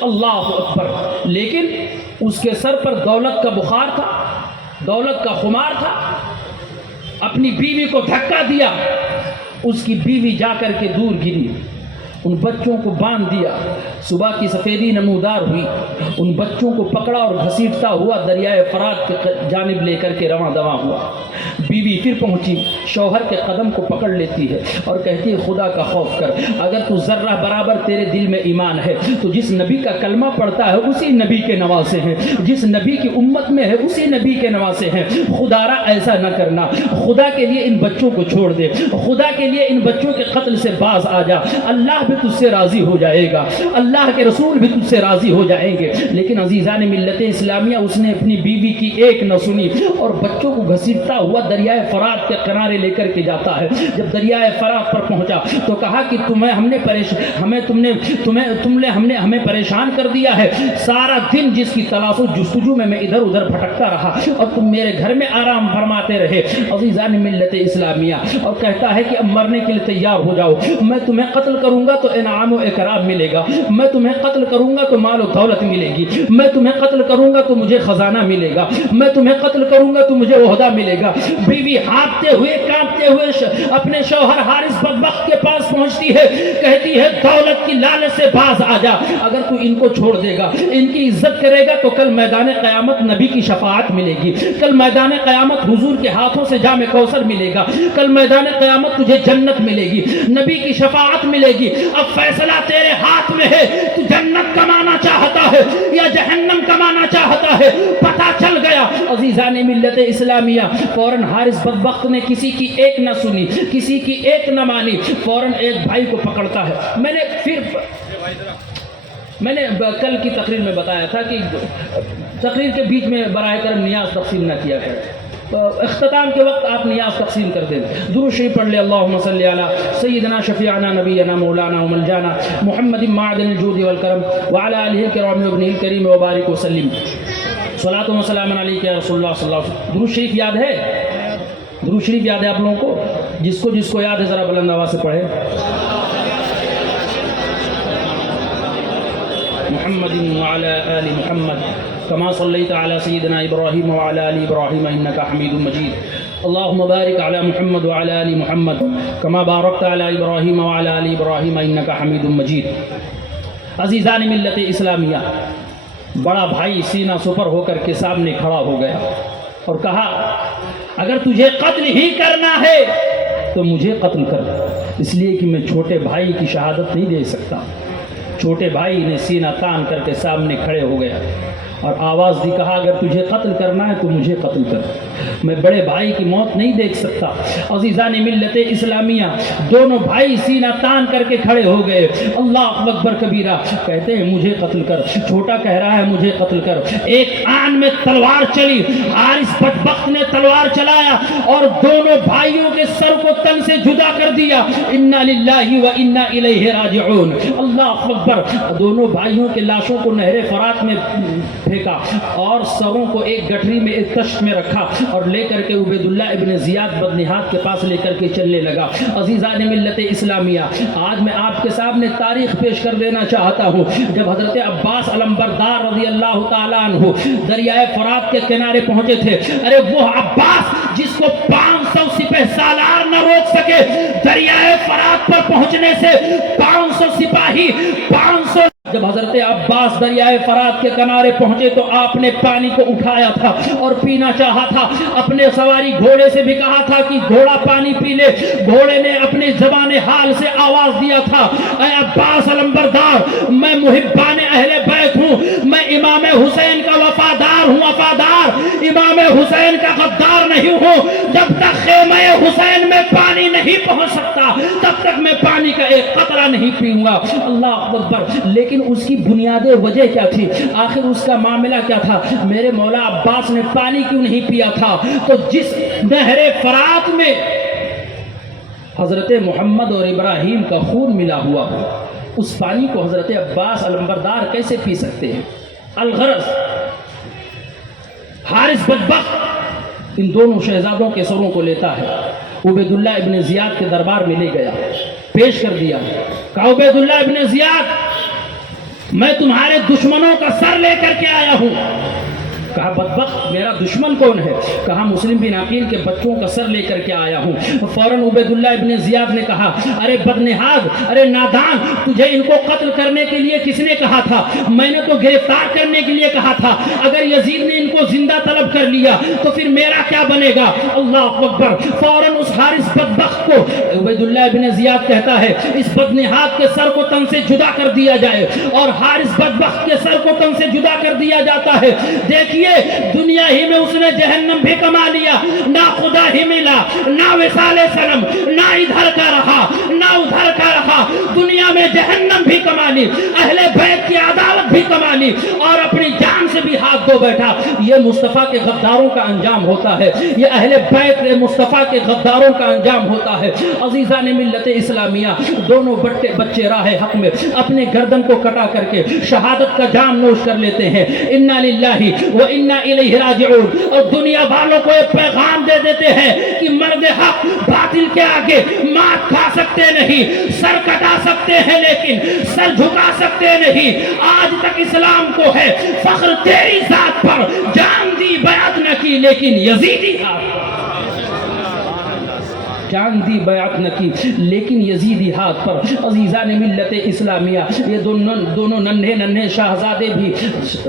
اللہ اکبر۔ لیکن اس کے سر پر دولت کا بخار تھا، دولت کا خمار تھا، اپنی بیوی کو دھکا دیا، اس کی بیوی جا کر کے دور گری، ان بچوں کو باندھ دیا، صبح کی سفیدی نمودار ہوئی، ان بچوں کو پکڑا اور گھسیٹتا ہوا دریائے فرات کی جانب لے کر کے رواں دواں ہوا۔ بیوی پھر پہنچی، شوہر کے قدم کو پکڑ لیتی ہے اور کہتی ہے خدا کا خوف کر، اگر تو ذرہ برابر تیرے دل میں ایمان ہے تو جس نبی کا کلمہ پڑھتا ہے اسی نبی کے نواسے ہیں، جس نبی کی امت میں ہے اسی نبی کے نواسے ہیں، خدا را ایسا نہ کرنا، خدا کے لیے ان بچوں کو چھوڑ دے، خدا کے لیے ان بچوں کے قتل سے باز آ جا، اللہ بھی تجھ سے راضی ہو جائے گا، اللہ کے رسول بھی تجھ سے راضی ہو جائیں گے۔ لیکن عزیزان ملت اسلامیہ، اس نے اپنی بیوی کی ایک نہ سنی اور بچوں کو گھسیٹتا ہوا دریائے فرات کے کنارے لے کر کے جاتا ہے. جب دریائے فرات پر پہنچا تو کہا کہ ہمیں پریشان کر دیا ہے. سارا دن جس کی تلاش و جستجو میں ادھر ادھر بھٹکتا رہا اور تم میرے گھر میں آرام فرماتے رہے. عزیزان ملت اسلامیہ, اور کہتا ہے کہ اب مرنے کے لیے تیار ہو جاؤ. میں تمہیں قتل کروں گا تو انعام و اکرام ملے گا, میں تمہیں قتل کروں گا تو مال و دولت ملے گی, میں تمہیں قتل کروں گا تو مجھے خزانہ ملے گا, میں تمہیں قتل کروں گا تو مجھے عہدہ ملے گا. بیوی ہانپتے ہوئے کانپتے ہوئے اپنے شوہر حارث بدبخت کے پاس پہنچتی ہے, کہتی ہے دولت کی لالچ سے باز آ جا. اگر تو ان کو چھوڑ دے گا, ان کی عزت کرے گا تو کل میدان قیامت نبی کی شفاعت ملے گی, کل میدان قیامت حضور کے ہاتھوں سے جام کوثر ملے گا, کل میدان قیامت تجھے جنت ملے گی, نبی کی شفاعت ملے گی. اب فیصلہ تیرے ہاتھ میں ہے, تو جنت کمانا چاہتا ہے یا جہنم کمانا چاہتا ہے, پتہ چل گیا. عزیزان ملت اسلامیہ, فوراً حارث بدبخت نے کسی کی ایک نہ سنی, کسی کی ایک نہ مانی, فوراً ایک بھائی کو پکڑتا ہے. میں نے کل کی تقریر میں بتایا تھا کہ تقریر کے بیچ میں براہ کرم نیاز تقسیم نہ کیا کریں, اختتام کے وقت آپ نیاز تقسیم کر دیں. درود شریف پڑھ لے. اللہم صلی علی سیدنا شفیعنا نبینا مولانا وملجانا محمد معدن الجود والکرم وعلی آلہ الکرام وابنہ الکریم وبارک وسلم. صلاۃ و سلام علیک یا رسول اللہ صلی اللہ علیہ وسلم. درود شریف یاد ہے؟ درود شریف یاد ہے آپ لوگوں کو؟ جس کو یاد ہے ذرا بلند آواز سے پڑھے. محمد وعلى آل محمد كما صليت على سيدنا إبراهيم وعلى آل إبراهيم إنك حميد مجيد. اللهم بارك على محمد وعلى آل محمد كما باركت على إبراهيم وعلى آل إبراهيم إنك حميد مجيد. عزیزان ملت اسلامیہ, بڑا بھائی سینہ سپر ہو کر کے سامنے کھڑا ہو گیا اور کہا اگر تجھے قتل ہی کرنا ہے تو مجھے قتل کر, اس لیے کہ میں چھوٹے بھائی کی شہادت نہیں دے سکتا. چھوٹے بھائی نے سینہ تان کر کے سامنے کھڑے ہو گیا اور آواز دی, کہا اگر تجھے قتل کرنا ہے تو مجھے قتل کر, میں بڑے بھائی کی موت نہیں دیکھ سکتا. عزیزان ملت اسلامیہ, دونوں بھائی سینہ تان کر کے کھڑے ہو گئے. اللہ اکبر کبیرہ, کہتے ہیں مجھے قتل کر. چھوٹا کہہ رہا ہے مجھے قتل کر. ایک آن میں تلوار چلی, حارث بدبخت نے تلوار چلایا اور دونوں بھائیوں کے سر کو تن سے جدا کر دیا. انا للہ و انا الیہ راجعون. اللہ اکبر. دونوں بھائیوں کے لاشوں کو نہر فرات میں پھینکا اور سروں کو ایک گٹھری میں, ایک تشت میں رکھا اور لے کر کے عبید اللہ ابن زیاد بدنہاد کے پاس لے کر کے چلنے لگا. عزیزان ملت اسلامیہ, آج میں آپ کے سامنے تاریخ پیش کر دینا چاہتا ہوں. جب حضرت عباس علمبردار رضی اللہ تعالیٰ عنہ دریائے فرات کے کنارے پہنچے تھے, ارے وہ عباس جس کو 500 سپہ سالار نہ روک سکے, دریائے فرات پر پہنچنے سے 500 سپاہی 500. جب حضرت عباس دریائے فرات کے کنارے پہنچے تو آپ نے پانی کو اٹھایا تھا اور پینا چاہا تھا. اپنے سواری گھوڑے سے بھی کہا تھا کہ گھوڑا پانی پی لے. گھوڑے نے اپنی زبان حال سے آواز دیا تھا, اے عباس علمبردار, میں محبان اہل بیت ہوں, میں امام حسین کا وفادار ہوں, وفادار, امام حسین کا غدار نہیں ہوں. جب تک خیمہ حسین میں پانی نہیں پہنچ سکتا تب تک میں پانی کا ایک قطرہ نہیں پیوں گا. اللہ اکبر. لیکن اس کی بنیادی وجہ کیا تھی؟ آخر اس کا معاملہ کیا تھا؟ میرے مولا عباس نے پانی کیوں نہیں پیا تھا؟ تو جس نہر فرات میں حضرت محمد اور ابراہیم کا خون ملا ہوا ہو, اس پانی کو حضرت عباس علمبردار کیسے پی سکتے ہیں؟ الغرض, حارث بدبخت ان دونوں شہزادوں کے سروں کو لیتا ہے, عبید اللہ ابن زیاد کے دربار میں لے گیا, پیش کر دیا. کہا عبید اللہ ابن زیاد, میں تمہارے دشمنوں کا سر لے کر کے آیا ہوں. کہا بدبخت, میرا دشمن کون ہے؟ کہا مسلم بن عقیل کے بچوں کا سر لے کر کے آیا ہوں. فوراً عبید اللہ ابن زیاد نے کہا, ارے بدنہاد, ارے نادان, تجھے ان کو قتل کرنے کے لیے کس نے کہا تھا؟ میں نے تو گرفتار کرنے کے لیے کہا تھا. اگر یزید نے ان کو زندہ طلب کر لیا تو پھر میرا کیا بنے گا؟ اللہ اکبر. فوراً اس حارث بدبخت کو عبید اللہ ابن زیاد کہتا ہے, اس بدنہاد کے سر کو تن سے جدا کر دیا جائے, اور حارث بدبخت کے سر کو تن سے جدا کر دیا جاتا ہے. دیکھیے, دنیا ہی میں اس نے جہنم بھی کما لیا, نہ خدا ہی ملا, نہ وصال سلم, نہ ادھر کا رہا نہ ادھر کا رہا. دنیا جہنم بھی کما لی، اہل بیت کی عداوت بھی کما لی، اور اپنی جان سے بھی ہاتھ دھو بیٹھا۔ یہ مصطفیٰ کے غداروں کا انجام ہوتا ہے، یہ اہل بیت مصطفیٰ کے غداروں کا انجام ہوتا ہے۔ عزیزان ملت اسلامیہ، دونوں بچے راہ حق میں اپنے گردن کو کٹا کر کے شہادت کا جام نوش کر لیتے ہیں۔ انا للہ و انا الیہ راجعون، اور دنیا والوں کو ایک پیغام دے دیتے ہیں کہ مرد حق باطل کے آگے مات کھا سکتے نہیں، سر کٹا سکتے ہیں لیکن سر جھکا سکتے نہیں۔ آج تک اسلام کو ہے فخر تیری ذات پر، جان دی بیعت نہ کی لیکن یزیدی ہاتھ، جان دی بیعت نہ کی لیکن یزیدی ہاتھ پر۔ عزیزان ملت اسلامیہ، یہ دونوں ننھے ننھے شہزادے بھی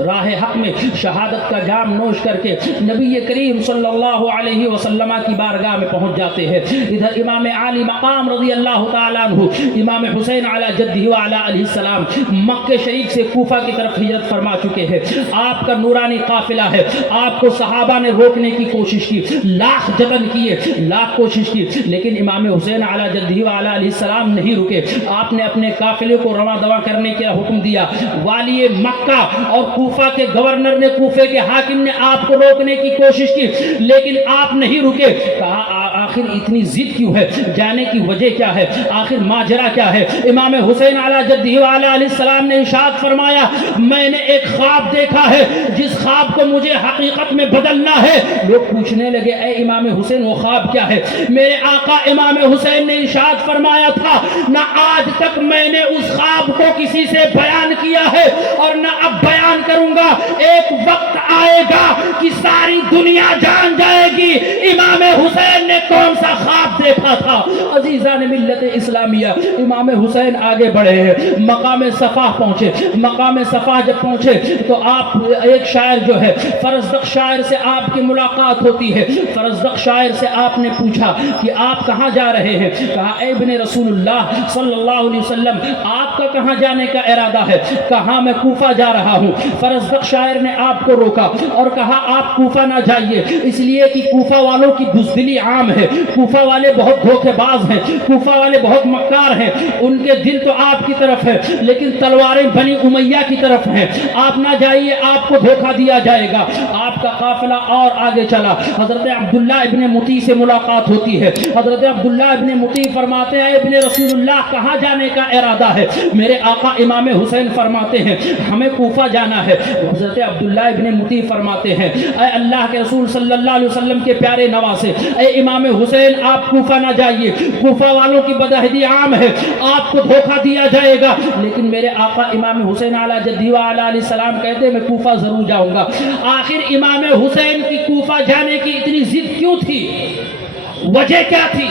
راہ حق میں شہادت کا جام نوش کر کے نبی کریم صلی اللہ علیہ وسلم کی بارگاہ میں پہنچ جاتے ہیں۔ ادھر امام عالی مقام رضی اللہ تعالیٰ عنہ، امام حسین علی جدہ وعلی علیہ السلام مکہ شریف سے کوفہ کی طرف ہجرت فرما چکے ہیں۔ آپ کا نورانی قافلہ ہے، آپ کو صحابہ نے روکنے کی کوشش کی، لاکھ جتن کیے، لاکھ کوشش کی، لیکن امام حسین علی جدہ وعلی علیہ السلام نہیں رکے۔ آپ نے اپنے قافلے کو رواں دواں کرنے کا حکم دیا۔ والی مکہ اور کوفہ کے گورنر نے، کوفے کے حاکم نے آپ کو روکنے کی کوشش کی، لیکن آپ نہیں رکے۔ کہا آخر اتنی ضد کیوں ہے، جانے کی وجہ کیا ہے، آخر ماجرا کیا ہے؟ امام حسین علی جدہ وعلی علیہ السلام نے ارشاد فرمایا، میں نے ایک خواب دیکھا ہے جس خواب کو مجھے حقیقت میں بدلنا ہے۔ لوگ پوچھنے لگے، اے امام حسین وہ خواب کیا ہے؟ میرے آقا امام حسین نے ارشاد فرمایا تھا، نہ آج تک میں نے اس خواب کو کسی سے بیان کیا ہے اور نہ اب بیان کروں گا۔ ایک وقت آئے گا کہ ساری دنیا جان جائے گی امام حسین نے کون سا خواب دیکھا تھا۔ عزیزان ملت اسلامیہ، امام حسین آگے بڑھے ہیں، مقام صفا پہنچے۔ مقام صفا جب پہنچے تو آپ، ایک شاعر جو ہے فرزدق شاعر سے آپ کی ملاقات ہوتی ہے۔ فرزدق شاعر سے آپ نے پوچھا کہ آپ کہاں جا رہے ہیں؟ کہا اے ابن رسول اللہ صلی اللہ علیہ وسلم، آپ کا کہاں جانے کا ارادہ ہے؟ کہا میں کوفہ جا رہا ہوں۔ فرزدق شاعر نے آپ کو روکا اور کہا آپ کوفہ نہ جائیے، اس لیے کہ کوفہ والوں کی بزدلی عام ہے، کوفہ والے بہت دھوکے باز ہیں، کوفہ والے بہت مکار ہیں، ان کے دل تو آپ کی طرف ہے لیکن تلواریں بنی امیہ کی طرف ہیں، آپ نہ جائیے، آپ کو دھوکہ دیا جائے گا۔ آپ کا قافلہ اور آگے چلا، حضرت عبداللہ ابن مطیع سے ملاقات ہوتی ہے۔ حضرت عبداللہ ابن مطیع فرماتے ہیں، ابن رسول اللہ کہاں جانے کا ارادہ ہے؟ میرے آقا امام حسین فرماتے ہیں ہمیں کوفہ جانا ہے۔ حضرت عبداللہ ابن مطیع فرماتے ہیں، اے اللہ کے رسول صلی اللہ علیہ وسلم کے پیارے نواسے، اے امام حسین آپ کوفہ نہ جائیے، کوفہ والوں کی بدعہدی عام ہے، آپ کو دھوکہ دیا جائے گا۔ لیکن میرے آقا امام حسین علی جدہ وعلی علیہ السلام کہتے ہیں میں کوفہ ضرور جاؤں گا۔ آخر امام حسین کی کوفہ جانے کی اتنی ضد کیوں تھی؟ وجہ کیا تھی؟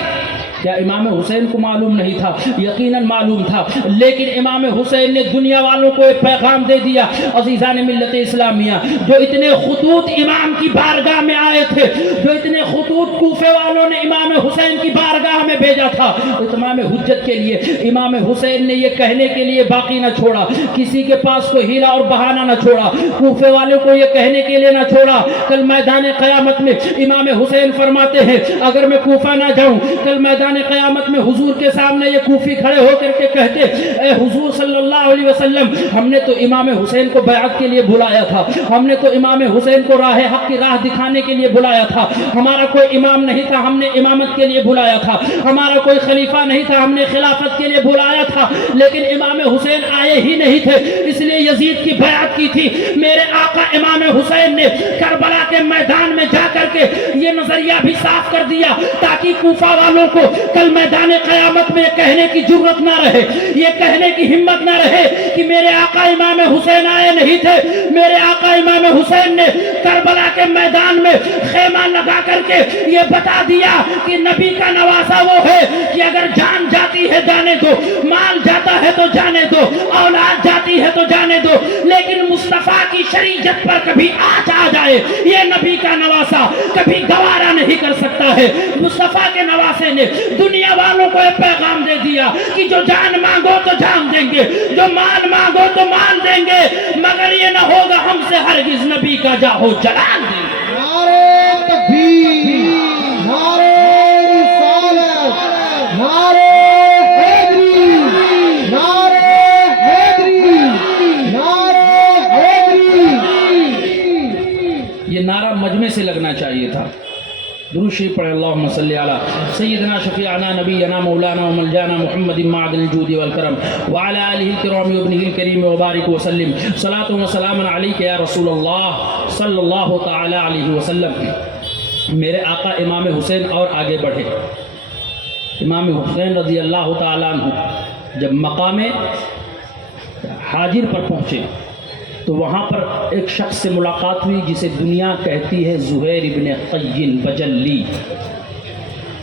کیا امام حسین کو معلوم نہیں تھا؟ یقیناً معلوم تھا، لیکن امام حسین نے دنیا والوں کو ایک پیغام دے دیا۔ عزیزان ملت اسلامیہ، جو اتنے خطوط امام کی بارگاہ میں آئے تھے، جو اتنے خطوط کوفے والوں نے امام حسین کی بارگاہ میں بھیجا تھا، اتمام حجت کے لیے امام حسین نے یہ کہنے کے لیے باقی نہ چھوڑا، کسی کے پاس کوئی ہیلا اور بہانہ نہ چھوڑا، کوفے والوں کو یہ کہنے کے لیے نہ چھوڑا۔ کل میدان قیامت میں امام حسین فرماتے ہیں اگر میں کوفہ نہ جاؤں، کل میدان قیامت میں حضور کے سامنے یہ کوفی کھڑے ہو کر کے کہتے، اے حضور صلی اللہ علیہ وسلم، ہم نے تو امام حسین کو بیعت کے لیے بلایا تھا، ہم نے تو امام حسین کو راہ حق کی راہ دکھانے کے لیے بلایا تھا، ہمارا کوئی امام نہیں تھا، ہم نے امامت کے لیے بلایا تھا، ہمارا کوئی خلیفہ نہیں تھا، ہم نے خلافت کے لیے بلایا تھا، لیکن امام حسین آئے ہی نہیں تھے، اس لیے یزید کی بیعت کی تھی۔ میرے آقا امام حسین نے کربلا کے میدان میں جا کر کے یہ نظریہ بھی صاف کر دیا تاکہ کوفہ والوں کو کل میدان قیامت میں کہنے کی جرت نہ رہے، یہ کہنے کی ہمت نہ رہے کہ میرے آقا امام حسین آئے نہیں تھے۔ میرے آقا امام حسین نے کربلا کے میدان میں خیمہ لگا کر کے یہ بتا دیا کہ نبی کا نواسہ وہ ہے کہ اگر جان جاتی ہے جانے دو، مال جاتا ہے تو جانے دو، اولاد جاتی ہے تو جانے دو، لیکن مصطفیٰ کی شریعت پر کبھی آنچ آ جائے یہ نبی کا نواسہ کبھی گوارا نہیں کر سکتا ہے۔ مصطفیٰ کے نواسے نے دنیا والوں کو ایک پیغام دے دیا کہ جو جان مانگو تو جان دیں گے، جو مال مانگو تو مال دیں گے، مگر یہ نہ ہوگا ہم سے ہرگز نبی کا جاہو جلال دیں گے۔ نعرہ تکبیر، نعرہ رسالت، نعرہ حیدری، نعرہ مقدمے سے لگنا چاہیے تھا۔ درود شریف پڑھیں، اللہم صلی علی سیدنا شفیعنا نبینا مولانا وملجانا محمد معدن الجود والکرم وعلی آلہ الکرام وابنہ الکریم وبارک وسلم، صلاۃ و سلام علیک یا رسول اللہ صلی اللہ تعالی علیہ وسلم۔ میرے آقا امام حسین اور آگے بڑھے۔ امام حسین رضی اللہ تعالیٰ عنہ جب مقام حاجر پر پہنچے تو وہاں پر ایک شخص سے ملاقات ہوئی جسے دنیا کہتی ہے زہیر ابن قین بجلی۔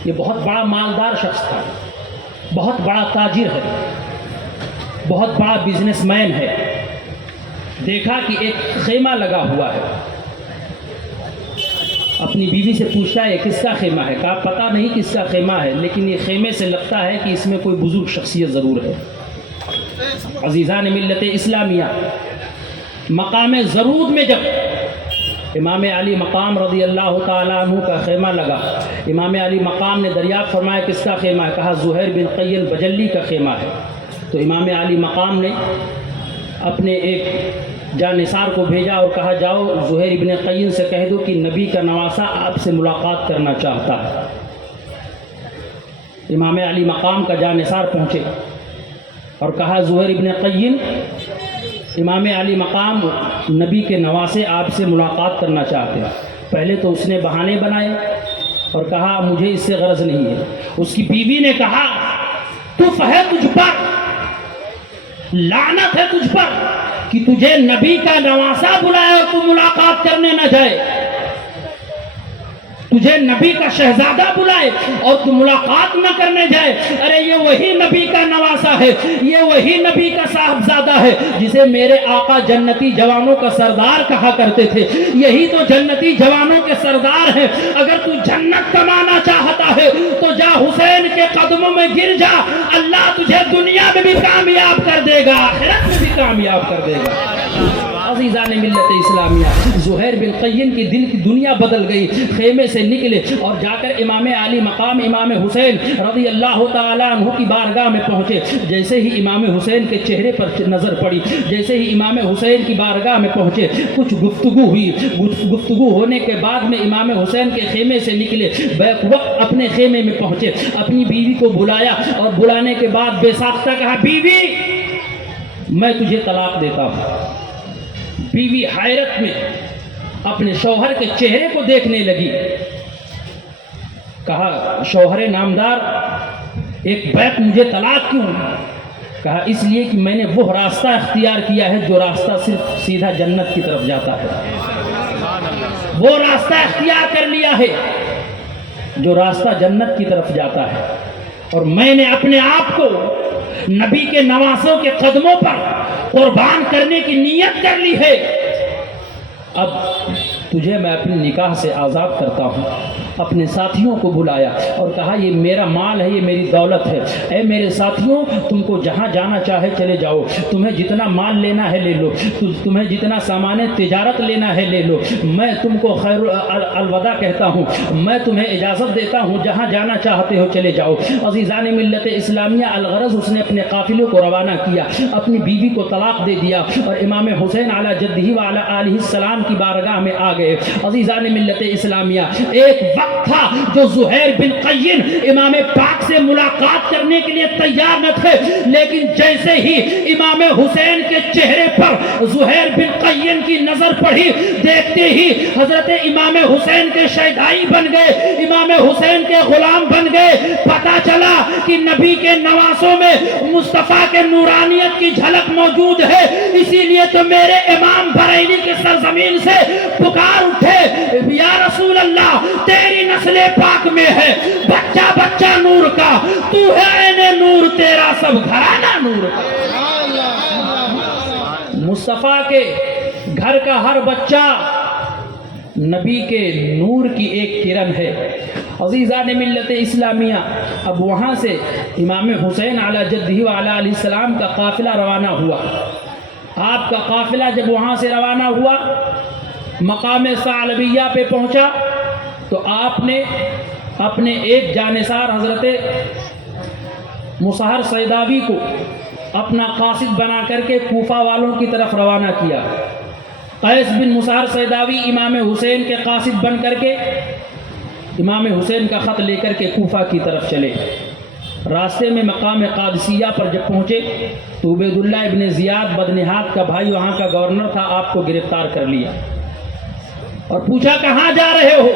یہ بہت بڑا مالدار شخص تھا، بہت بڑا تاجر ہے، بہت بڑا بزنس مین ہے۔ دیکھا کہ ایک خیمہ لگا ہوا ہے، اپنی بیوی سے پوچھتا ہے یہ کس کا خیمہ ہے؟ کہا پتہ نہیں کس کا خیمہ ہے، لیکن یہ خیمے سے لگتا ہے کہ اس میں کوئی بزرگ شخصیت ضرور ہے۔ عزیزان ملت اسلامیہ، مقام زرود میں جب امام علی مقام رضی اللہ تعالیٰ عنہ کا خیمہ لگا، امام علی مقام نے دریافت فرمایا کس کا خیمہ ہے؟ کہا زہیر بن قین بجلی کا خیمہ ہے۔ تو امام علی مقام نے اپنے ایک جانثار کو بھیجا اور کہا جاؤ زہیر ابن قین سے کہہ دو کہ نبی کا نواسہ آپ سے ملاقات کرنا چاہتا ہے۔ امام علی مقام کا جانثار پہنچے اور کہا زہیر ابن قین، امام علی مقام نبی کے نواسے آپ سے ملاقات کرنا چاہتے ہیں۔ پہلے تو اس نے بہانے بنائے اور کہا مجھے اس سے غرض نہیں ہے۔ اس کی بیوی نے کہا تف ہے تجھ پر، لعنت ہے تجھ پر کہ تجھے نبی کا نواسہ بلائے اور تو ملاقات کرنے نہ جائے، تجھے نبی کا شہزادہ بلائے اور تو ملاقات نہ کرنے جائے۔ ارے یہ وہی نبی کا نواسہ ہے، یہ وہی نبی کا صاحبزادہ ہے جسے میرے آقا جنتی جوانوں کا سردار کہا کرتے تھے۔ یہی تو جنتی جوانوں کے سردار ہیں۔ اگر تو جنت کمانا چاہتا ہے تو جا حسین کے قدموں میں گر جا، اللہ تجھے دنیا میں بھی کامیاب کر دے گا، آخرت میں بھی کامیاب کر دے گا۔ عزیزان ملت اسلامیہ، زہیر بن قین کی دل کی دنیا بدل گئی۔ خیمے سے نکلے اور جا کر امام علی مقام امام حسین رضی اللہ تعالیٰ عنہ کی بارگاہ میں پہنچے۔ جیسے ہی امام حسین کے چہرے پر نظر پڑی، جیسے ہی امام حسین کی بارگاہ میں پہنچے، کچھ گفتگو ہوئی۔ گفتگو ہونے کے بعد میں امام حسین کے خیمے سے نکلے، بیک وقت اپنے خیمے میں پہنچے، اپنی بیوی کو بلایا اور بلانے کے بعد بے ساختہ کہا بیوی میں تجھے طلاق دیتا ہوں۔ بیوی حیرت میں اپنے شوہر کے چہرے کو دیکھنے لگی۔ کہا شوہر نامدار ایک بیک مجھے طلاق کیوں؟ کہا اس لیے کہ میں نے وہ راستہ اختیار کیا ہے جو راستہ صرف سیدھا جنت کی طرف جاتا ہے، وہ راستہ اختیار کر لیا ہے جو راستہ جنت کی طرف جاتا ہے، اور میں نے اپنے آپ کو نبی کے نواسوں کے قدموں پر قربان کرنے کی نیت کر لی ہے۔ اب تجھے میں اپنے نکاح سے آزاد کرتا ہوں۔ اپنے ساتھیوں کو بلایا اور کہا یہ میرا مال ہے، یہ میری دولت ہے، اے میرے ساتھیوں تم کو جہاں جانا چاہے چلے جاؤ، تمہیں جتنا مال لینا ہے لے لو، تمہیں جتنا سامان تجارت لینا ہے لے لو، میں تم کو خیر الوداع کہتا ہوں، میں تمہیں اجازت دیتا ہوں، جہاں جانا چاہتے ہو چلے جاؤ۔ عزیزان ملت اسلامیہ، الغرض اس نے اپنے قافلے کو روانہ کیا، اپنی بیوی کو طلاق دے دیا اور امام حسین علی جدہ وعلی آلہ السلام کی بارگاہ میں آ گئے۔ عزیزان ملت اسلامیہ، ایک وقت تھا جو زہیر بن قین امام پاک سے ملاقات کرنے کے لیے تیار نہ تھے، لیکن جیسے ہی امام حسین کے چہرے پر زہیر بن قین کی نظر پڑی، دیکھتے ہی حضرت امام حسین کے شیدائی بن گئے، امام حسین کے غلام بن گئے۔ پتہ چلا کہ نبی کے نواسوں میں مصطفیٰ کے نورانیت کی جھلک موجود ہے، اسی لیے تو میرے امام بریلی کے سرزمین سے پکار اٹھے یا رسول اللہ تیری نسل پاک میں ہے بچہ بچہ نور کا، تو ہے عین نور، تیرا سب گھرانہ نور کا۔ مصطفیٰ کے گھر کا ہر بچہ نبی کے نور کی ایک کرن ہے۔ عزیزان ملت اسلامیہ، اب وہاں سے امام حسین علی جدہ وعلی علیہ السلام کا قافلہ روانہ ہوا۔ آپ کا قافلہ جب وہاں سے روانہ ہوا، مقام ثعلبیہ پہ پہنچا تو آپ نے اپنے ایک جانثار حضرت مصہر سیداوی کو اپنا قاصد بنا کر کے کوفہ والوں کی طرف روانہ کیا۔ قیس بن مسہر سیداوی امام حسین کے قاصد بن کر کے امام حسین کا خط لے کر کے کوفہ کی طرف چلے۔ راستے میں مقام قادسیہ پر جب پہنچے تو عبید اللہ ابن زیاد بدنہاد کا بھائی وہاں کا گورنر تھا، آپ کو گرفتار کر لیا اور پوچھا کہاں جا رہے ہو؟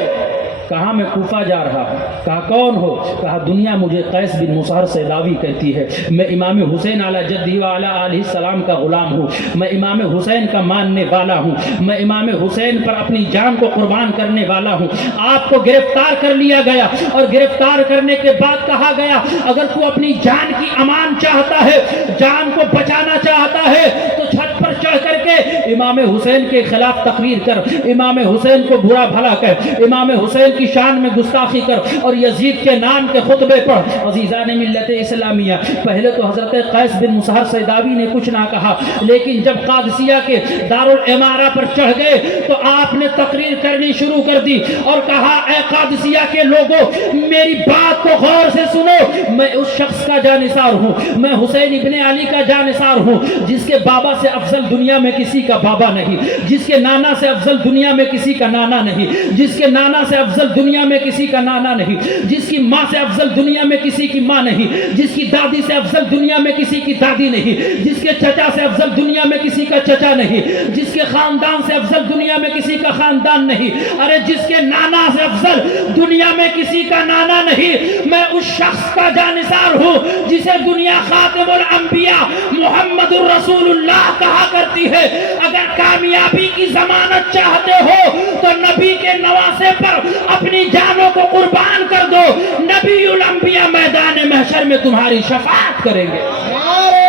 کہا میں کوفہ جا رہا ہوں۔ کہا کون ہو؟ کہا دنیا مجھے قیس بن مسہر سیداوی کہتی ہے، میں امام حسین علی جدہ و علی آلہ السلام کا غلام ہوں، میں امام حسین کا ماننے والا ہوں، میں امام حسین پر اپنی جان کو قربان کرنے والا ہوں۔ آپ کو گرفتار کر لیا گیا اور گرفتار کرنے کے بعد کہا گیا اگر تو اپنی جان کی امان چاہتا ہے، جان کو بچانا چاہتا ہے تو چھت پر چڑھ کر کے امام حسین کے خلاف تقریر کر، امام حسین کو برا بھلا کر، امام حسین کی شان میں گستاخی کر اور یزید کے نام کے خطبے پڑھ۔ عزیزان ملت اسلامیہ، پہلے تو حضرت قیس بن مسہر سیداوی نے کچھ نہ کہا، لیکن جب قادسیہ کے دارالامارہ پر چڑھ گئے تو آپ نے تقریر کرنی شروع کر دی اور کہا اے قادسیہ کے لوگوں، میری بات کو غور سے سنو، میں اس شخص کا جانثار ہوں، میں حسین ابن علی کا جانثار ہوں جس کے بابا سے افضل دنیا میں کسی کا بابا نہیں، جس کے نانا سے افضل دنیا میں کسی کا نانا نہیں، جس کے نانا سے افضل دنیا میں کسی کا نانا نہیں، جس کی ماں سے افضل دنیا میں کسی کی ماں نہیں، جس کی دادی سے افضل دنیا میں کسی کی دادی نہیں، جس کے چچا سے افضل دنیا میں کسی کا چچا نہیں، جس کے خاندان سے افضل دنیا میں کسی کا خاندان نہیں، ارے جس کے نانا سے افضل دنیا میں کسی کا نانا نہیں، میں اس شخص کا جانثار ہوں جسے دنیا خاتم الانبیاء محمد الرسول اللہ کہا کرتی ہے۔ اگر کامیابی کی ضمانت چاہتے ہو تو نبی کے نواسے پر اپنی جانوں کو قربان کر دو، نبی الانبیاء میدان محشر میں تمہاری شفاعت کریں گے۔ نعرہ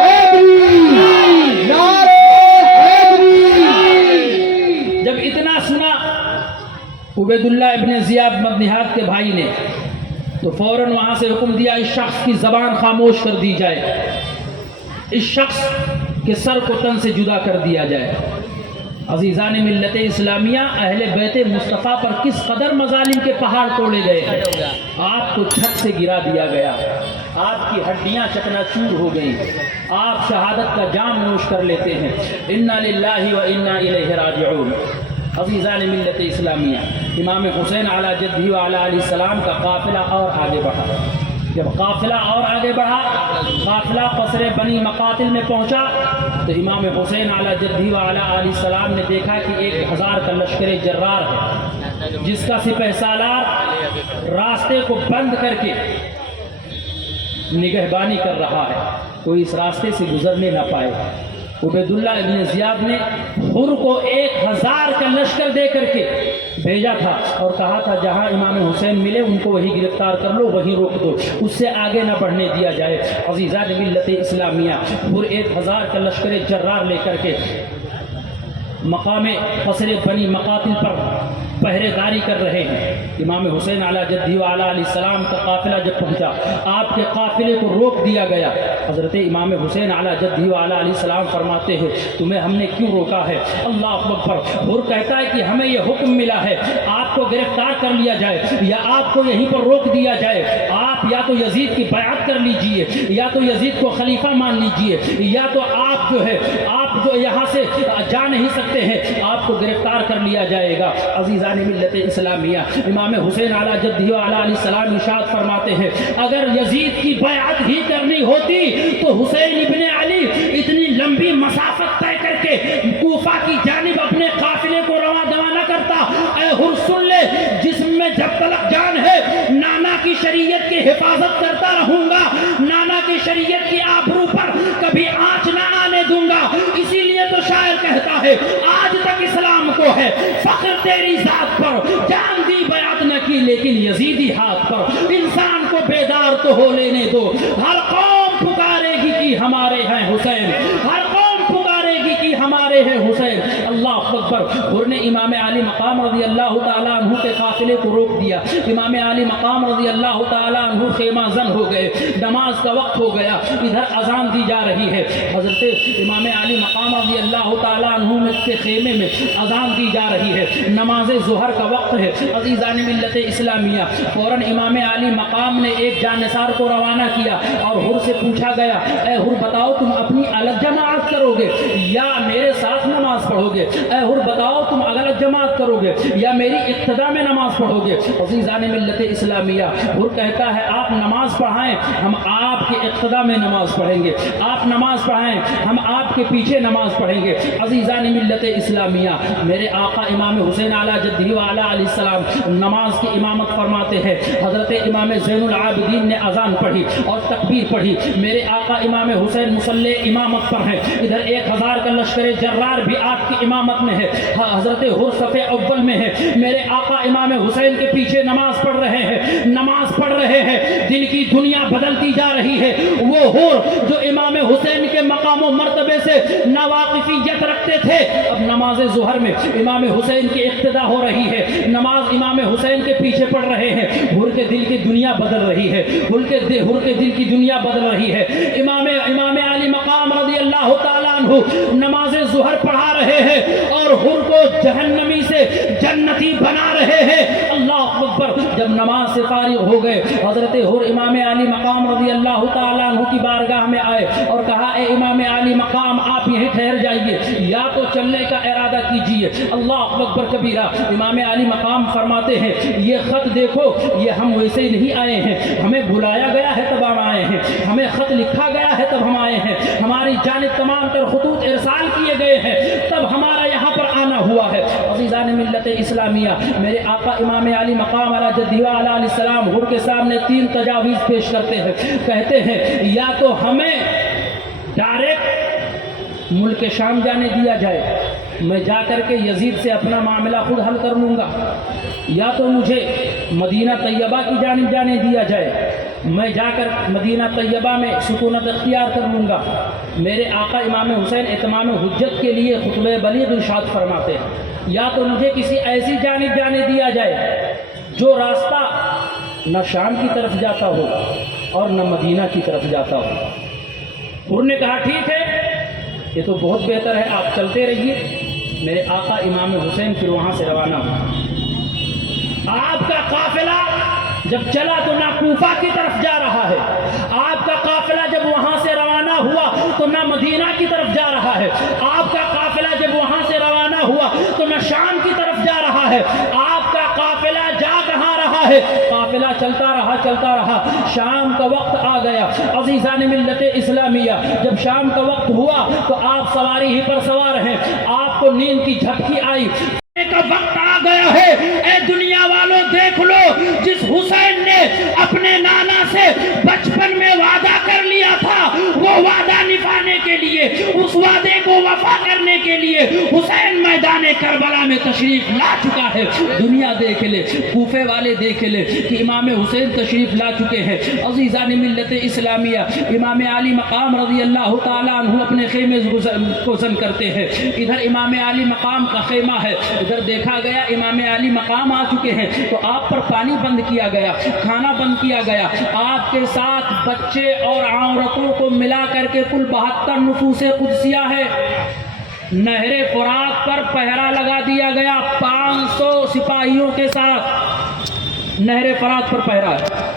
حیدری، نعرہ حیدری۔ جب اتنا سنا عبید اللہ ابن زیاد بدنہاد کے بھائی نے تو فوراً وہاں سے حکم دیا اس شخص کی زبان خاموش کر دی جائے، اس شخص کے سر کو تن سے جدا کر دیا جائے۔ عزیزان ملت اسلامیہ، اہل بیت مصطفیٰ پر کس قدر مظالم کے پہاڑ توڑے گئے ہیں۔ آپ کو چھت سے گرا دیا گیا، آپ کی ہڈیاں چکنا چور ہو گئی، آپ شہادت کا جام نوش کر لیتے ہیں۔ انا للہ و انا الیہ راجعون۔ عزیزان ملت اسلامیہ، امام حسین علی جدہ و علی آلہ السلام کا قافلہ اور آگے بڑھا۔ جب قافلہ اور آگے بڑھا، قافلہ قصر بنی مقاتل میں پہنچا تو امام حسین علی جدہ و علی آلہ السلام نے دیکھا کہ 1000 کا لشکر جرار ہے جس کا سپہ سالار راستے کو بند کر کے نگہبانی کر رہا ہے، کوئی اس راستے سے گزرنے نہ پائے۔ عبید اللہ ابن زیاد نے حر کو 1000 کا لشکر دے کر کے بھیجا تھا اور کہا تھا جہاں امام حسین ملے ان کو وہی گرفتار کر لو، وہی روک دو، اس سے آگے نہ بڑھنے دیا جائے۔ عزیزان ملت اسلامیہ، حر 1000 کا لشکر جرار لے کر کے مقام قصر بنی مقاتل پر پہرے داری کر رہے ہیں۔ امام حسین علی جدہ و علی آلہ السلام کا قافلہ جب پہنچا، آپ کے قافلے کو روک دیا گیا۔ حضرت امام حسین علی جدہ و علی آلہ السلام فرماتے ہیں تمہیں ہم نے کیوں روکا ہے؟ اللہ اکبر۔ حر کہتا ہے کہ ہمیں یہ حکم ملا ہے آپ کو گرفتار کر لیا جائے یا آپ کو یہیں پر روک دیا جائے، آپ یا تو یزید کی بیعت کر لیجئے یا تو یزید کو خلیفہ مان لیجئے یا تو آپ جو ہے آپ جو یہاں سے جا نہیں سکتے ہیں، آپ کو گرفتار کر لیا جائے گا۔ عزیزان ملت اسلامیہ، امام حسین علی جدہ و علی آلہ السلام ارشاد فرماتے ہیں اگر یزید کی بیعت ہی کرنی ہوتی تو حسین ابن علی اتنی لمبی مسافت طے کر کے کوفہ کی جانب اپنے قافلے کو روانہ کرتا۔ اے حر سن لے، جسم میں جب تلک جان ہے نانا کی شریعت کی حفاظت کرتا رہوں گا، نانا کی شریعت کی آبرو پر کبھی آنچ نہ آنے دوں گا۔ اسی لیے تو شاعر کہتا ہے آج تک اسلام کو ہے فخر تیری ذات پر، جان دی بیعت نہ کی لیکن یزیدی ہاتھ پر۔ انسان کو بیدار تو ہو لینے دو، ہر قوم پکارے گی کہ ہمارے ہیں حسین، ہر قوم پکارے گی کہ ہمارے ہیں حسین۔ اللہ اکبر۔ حر نے امام علی مقام رضی اللہ تعالیٰ عنہ کے قافلے کو روک دیا۔ امام علی مقام رضی اللہ تعالیٰ عنہ خیمہ زن ہو گئے، نماز کا وقت ہو گیا، ادھر اذان دی جا رہی ہے۔ حضرت امام علی مقام رضی اللہ تعالیٰ عنہ کے خیمے میں اذان دی جا رہی ہے، نماز ظہر کا وقت ہے۔ عزیزان ملت اسلامیہ، فوراً امام علی مقام نے ایک جانثار کو روانہ کیا اور حر سے پوچھا گیا اے حر بتاؤ تم اپنی الگ جماعت کرو گے یا میرے ساتھ نماز پڑھو گے؟ اے حر بتاؤ تم الگ جماعت کرو گے یا میری اقتدا میں نماز پڑھو گے؟ عزیزان ملت اسلامیہ، حر کہتا ہے آپ نماز پڑھائیں ہم آپ کی اقتدا میں نماز پڑھیں گے، آپ نماز پڑھائیں ہم آپ کے پیچھے نماز پڑھیں گے۔ عزیزان ملت اسلامیہ، میرے آقا امام حسین علیہ جدہ و علیہ السلام نماز کی امامت فرماتے ہیں۔ حضرت امام زین العابدین نے اذان پڑھی اور تکبیر پڑھی، میرے آقا امام حسین مصلی امامت پر ہیں، ادھر 1000 کا لشکر جرار بھی آپ کی امامت میں ہے، حضرت حر صف اول میں ہے، میرے آقا امام حسین کے پیچھے نماز پڑھ رہے ہیں، نماز پڑھ رہے ہیں، دل کی دنیا بدلتی جا رہی ہے۔ وہ حر جو امام حسین کے مقام و مرتبے سے ناواقفیت رکھتے تھے، اب نماز ظہر میں امام حسین کی اقتدا ہو رہی ہے، نماز امام حسین کے پیچھے پڑھ رہے ہیں، حر کے دل کی دنیا بدل رہی ہے، حر کے دل کی دنیا بدل رہی ہے۔ امام علی مقام رضی اللہ تعالیٰ عنہ نماز ظہر پڑھا رہے ہیں اور حر کو جہنمی سے جنتی بنا رہے ہیں۔ اللہ اکبر! جب نماز سے فارغ ہو گئے، حضرت حر امام علی مقام رضی اللہ تعالیٰ عنہ کی بارگاہ میں آئے اور کہا اے امام علی مقام آپ یہیں ٹھہر جائیے یا تو چلنے کا ارادہ کیجیے۔ اللہ اکبر کبیرہ! امام علی مقام فرماتے ہیں یہ خط دیکھو، یہ ہم ویسے ہی نہیں آئے ہیں، ہمیں بلایا گیا ہے تب ہم آئے ہیں، ہمیں خط لکھا گیا ہے تب ہم آئے ہیں، ہماری جانب تمام تر خطوط ارسال کیے گئے ہیں تب ہمارا یہاں پر آنا ہوا ہے۔ عزیزان ملت اسلامیہ، میرے آقا امام علی مقام علیہ جدہ و علیہ السلام حر کے سامنے 3 تجاویز پیش کرتے ہیں، کہتے ہیں یا تو ہمیں ڈائریکٹ ملک شام جانے دیا جائے، میں جا کر کے یزید سے اپنا معاملہ خود حل کر لوں گا، یا تو مجھے مدینہ طیبہ کی جانب جانے دیا جائے، میں جا کر مدینہ طیبہ میں سکونت اختیار کر لوں گا۔ میرے آقا امام حسین اتمام حجت کے لیے خطبہ بلیغ ارشاد فرماتے ہیں یا تو مجھے کسی ایسی جانب جانے دیا جائے جو راستہ نہ شام کی طرف جاتا ہو اور نہ مدینہ کی طرف جاتا ہو۔ حر نے کہا ٹھیک ہے، یہ تو بہت بہتر ہے، آپ چلتے رہیے۔ میرے آقا امام حسین پھر وہاں سے روانہ ہوا۔ آپ کا قافلہ جب چلا تو نہ کوفہ کی طرف جا رہا ہے، آپ کا قافلہ جب وہاں سے روانہ ہوا تو نہ مدینہ کی طرف جا رہا ہے، آپ کا قافلہ جب وہاں سے روانہ ہوا تو نہ شام کی طرف جا رہا ہے، آپ کا قافلہ جا کہاں رہا ہے؟ قافلہ چلتا رہا، شام کا وقت آ گیا۔ عزیزان ملت اسلامیہ، جب شام کا وقت ہوا تو آپ سواری ہی پر سوار ہیں، آپ کو نیند کی جھپکی آئی کا وقت آ گیا ہے۔ اے دنیا والوں دیکھ لو، جس حسین نے اپنے نانا سے بچپن میں وعدہ کر لیا تھا، وہ وعدہ نبھانے کے لیے، اس وعدے کو وفا کرنے کے لیے حسین میدان کربلا میں تشریف لا چکا ہے۔ دنیا دیکھ لے، کوفے والے دیکھ لے کہ امام حسین تشریف لا چکے ہیں۔ عزیزان ملت اسلامیہ، امام علی مقام رضی اللہ تعالیٰ عنہ اپنے خیمے کو زن کرتے ہیں، ادھر امام علی مقام کا خیمہ ہے، ادھر دیکھا گیا امام علی مقام آ چکے ہیں تو آپ پر پانی بند کیا گیا، کھانا بند کیا گیا، آپ کے ساتھ بچے اور عورتوں کو ملا کر کے کل 72 نفوس قدسیہ ہے۔ نہر فرات پر پہرا لگا دیا گیا 500 سپاہیوں کے ساتھ، نہر فرات پر پہرا ہے۔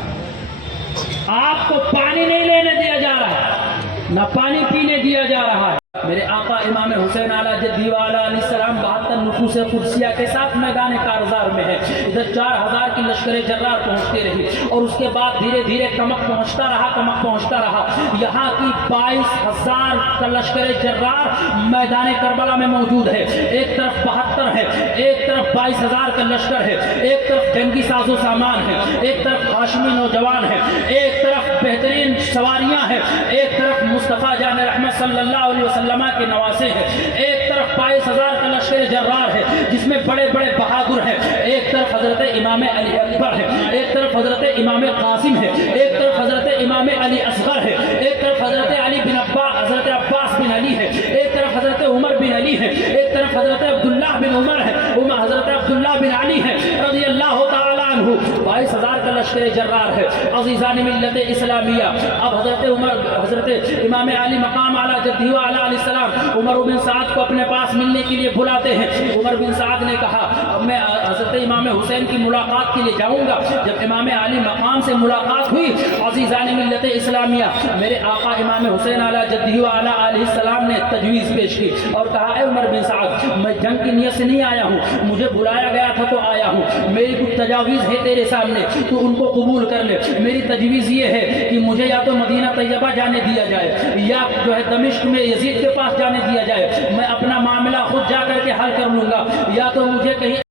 آپ کو پانی نہیں لینے دیا جا رہا ہے، نہ پانی پینے دیا جا رہا ہے۔ میرے آقا امام حسین علیہ جدہ و علیہ السلام 72 نفوس قدسیہ کے ساتھ میدان کارزار میں ہے، ادھر 4000 کی لشکر جرار پہنچتے رہی اور اس کے بعد دھیرے دھیرے کمک پہنچتا رہا، یہاں کی 22000 کا لشکر جرار میدان کربلا میں موجود ہے۔ ایک طرف 72 ہے، ایک طرف 22000 کا لشکر ہے، ایک طرف جنگی ساز و سامان ہے، ایک طرف ہاشمی نوجوان ہے، ایک طرف بہترین سواریاں ہیں، ایک طرف مصطفیٰ جان رحمت صلی اللہ علیہ وسلم کے نواسے ہیں، ایک طرف 22000 کا لشکر جرار ہے جس میں بڑے بڑے بہادر ہیں، ایک طرف حضرت امام علی اکبر ہے، ایک طرف حضرت امام قاسم ہے، ایک طرف حضرت امام علی اصغر ہے، ایک طرف حضرت علی بن حضرت عباس بن علی ہے، ایک طرف حضرت عمر بن علی ہے، ایک طرف حضرت عبداللہ بن عمر ہے، حضرت عبداللہ بن علی ہے رضی اللہ تعالیٰ عنہ 22,000 کا لشکر جرار ہے. عزیزان ملت اسلامیہ، اب حضرت امام علی مقام اعلیٰ جدہ و اعلیٰ علیہ السلام عمر بن سعد کو اپنے پاس ملنے کے لیے بلاتے ہیں. عمر بن سعد نے کہا اب میں حضرت امام حسین کی ملاقات کے لیے جاؤں گا. جب امام علی مقام سے ملاقات ہوئی، عزیزان ملت اسلامیہ، میرے آقا امام حسین اعلیٰ جدہ و اعلیٰ علیہ السلام نے تجویز پیش کی اور کہا اے عمر بن سعد، میں جنگ کی نیت سے نہیں آیا ہوں، مجھے بلایا گیا تھا تو آیا ہوں. میری کچھ تجاویز ہے تیرے سامنے، تو ان کو قبول کر لے. میری تجویز یہ ہے کہ مجھے یا تو مدینہ طیبہ جانے دیا جائے یا جو ہے دمشق میں یزید کے پاس جانے دیا جائے. میں اپنا معاملہ خود جا کر کے حل کر لوں گا، یا تو مجھے کہیں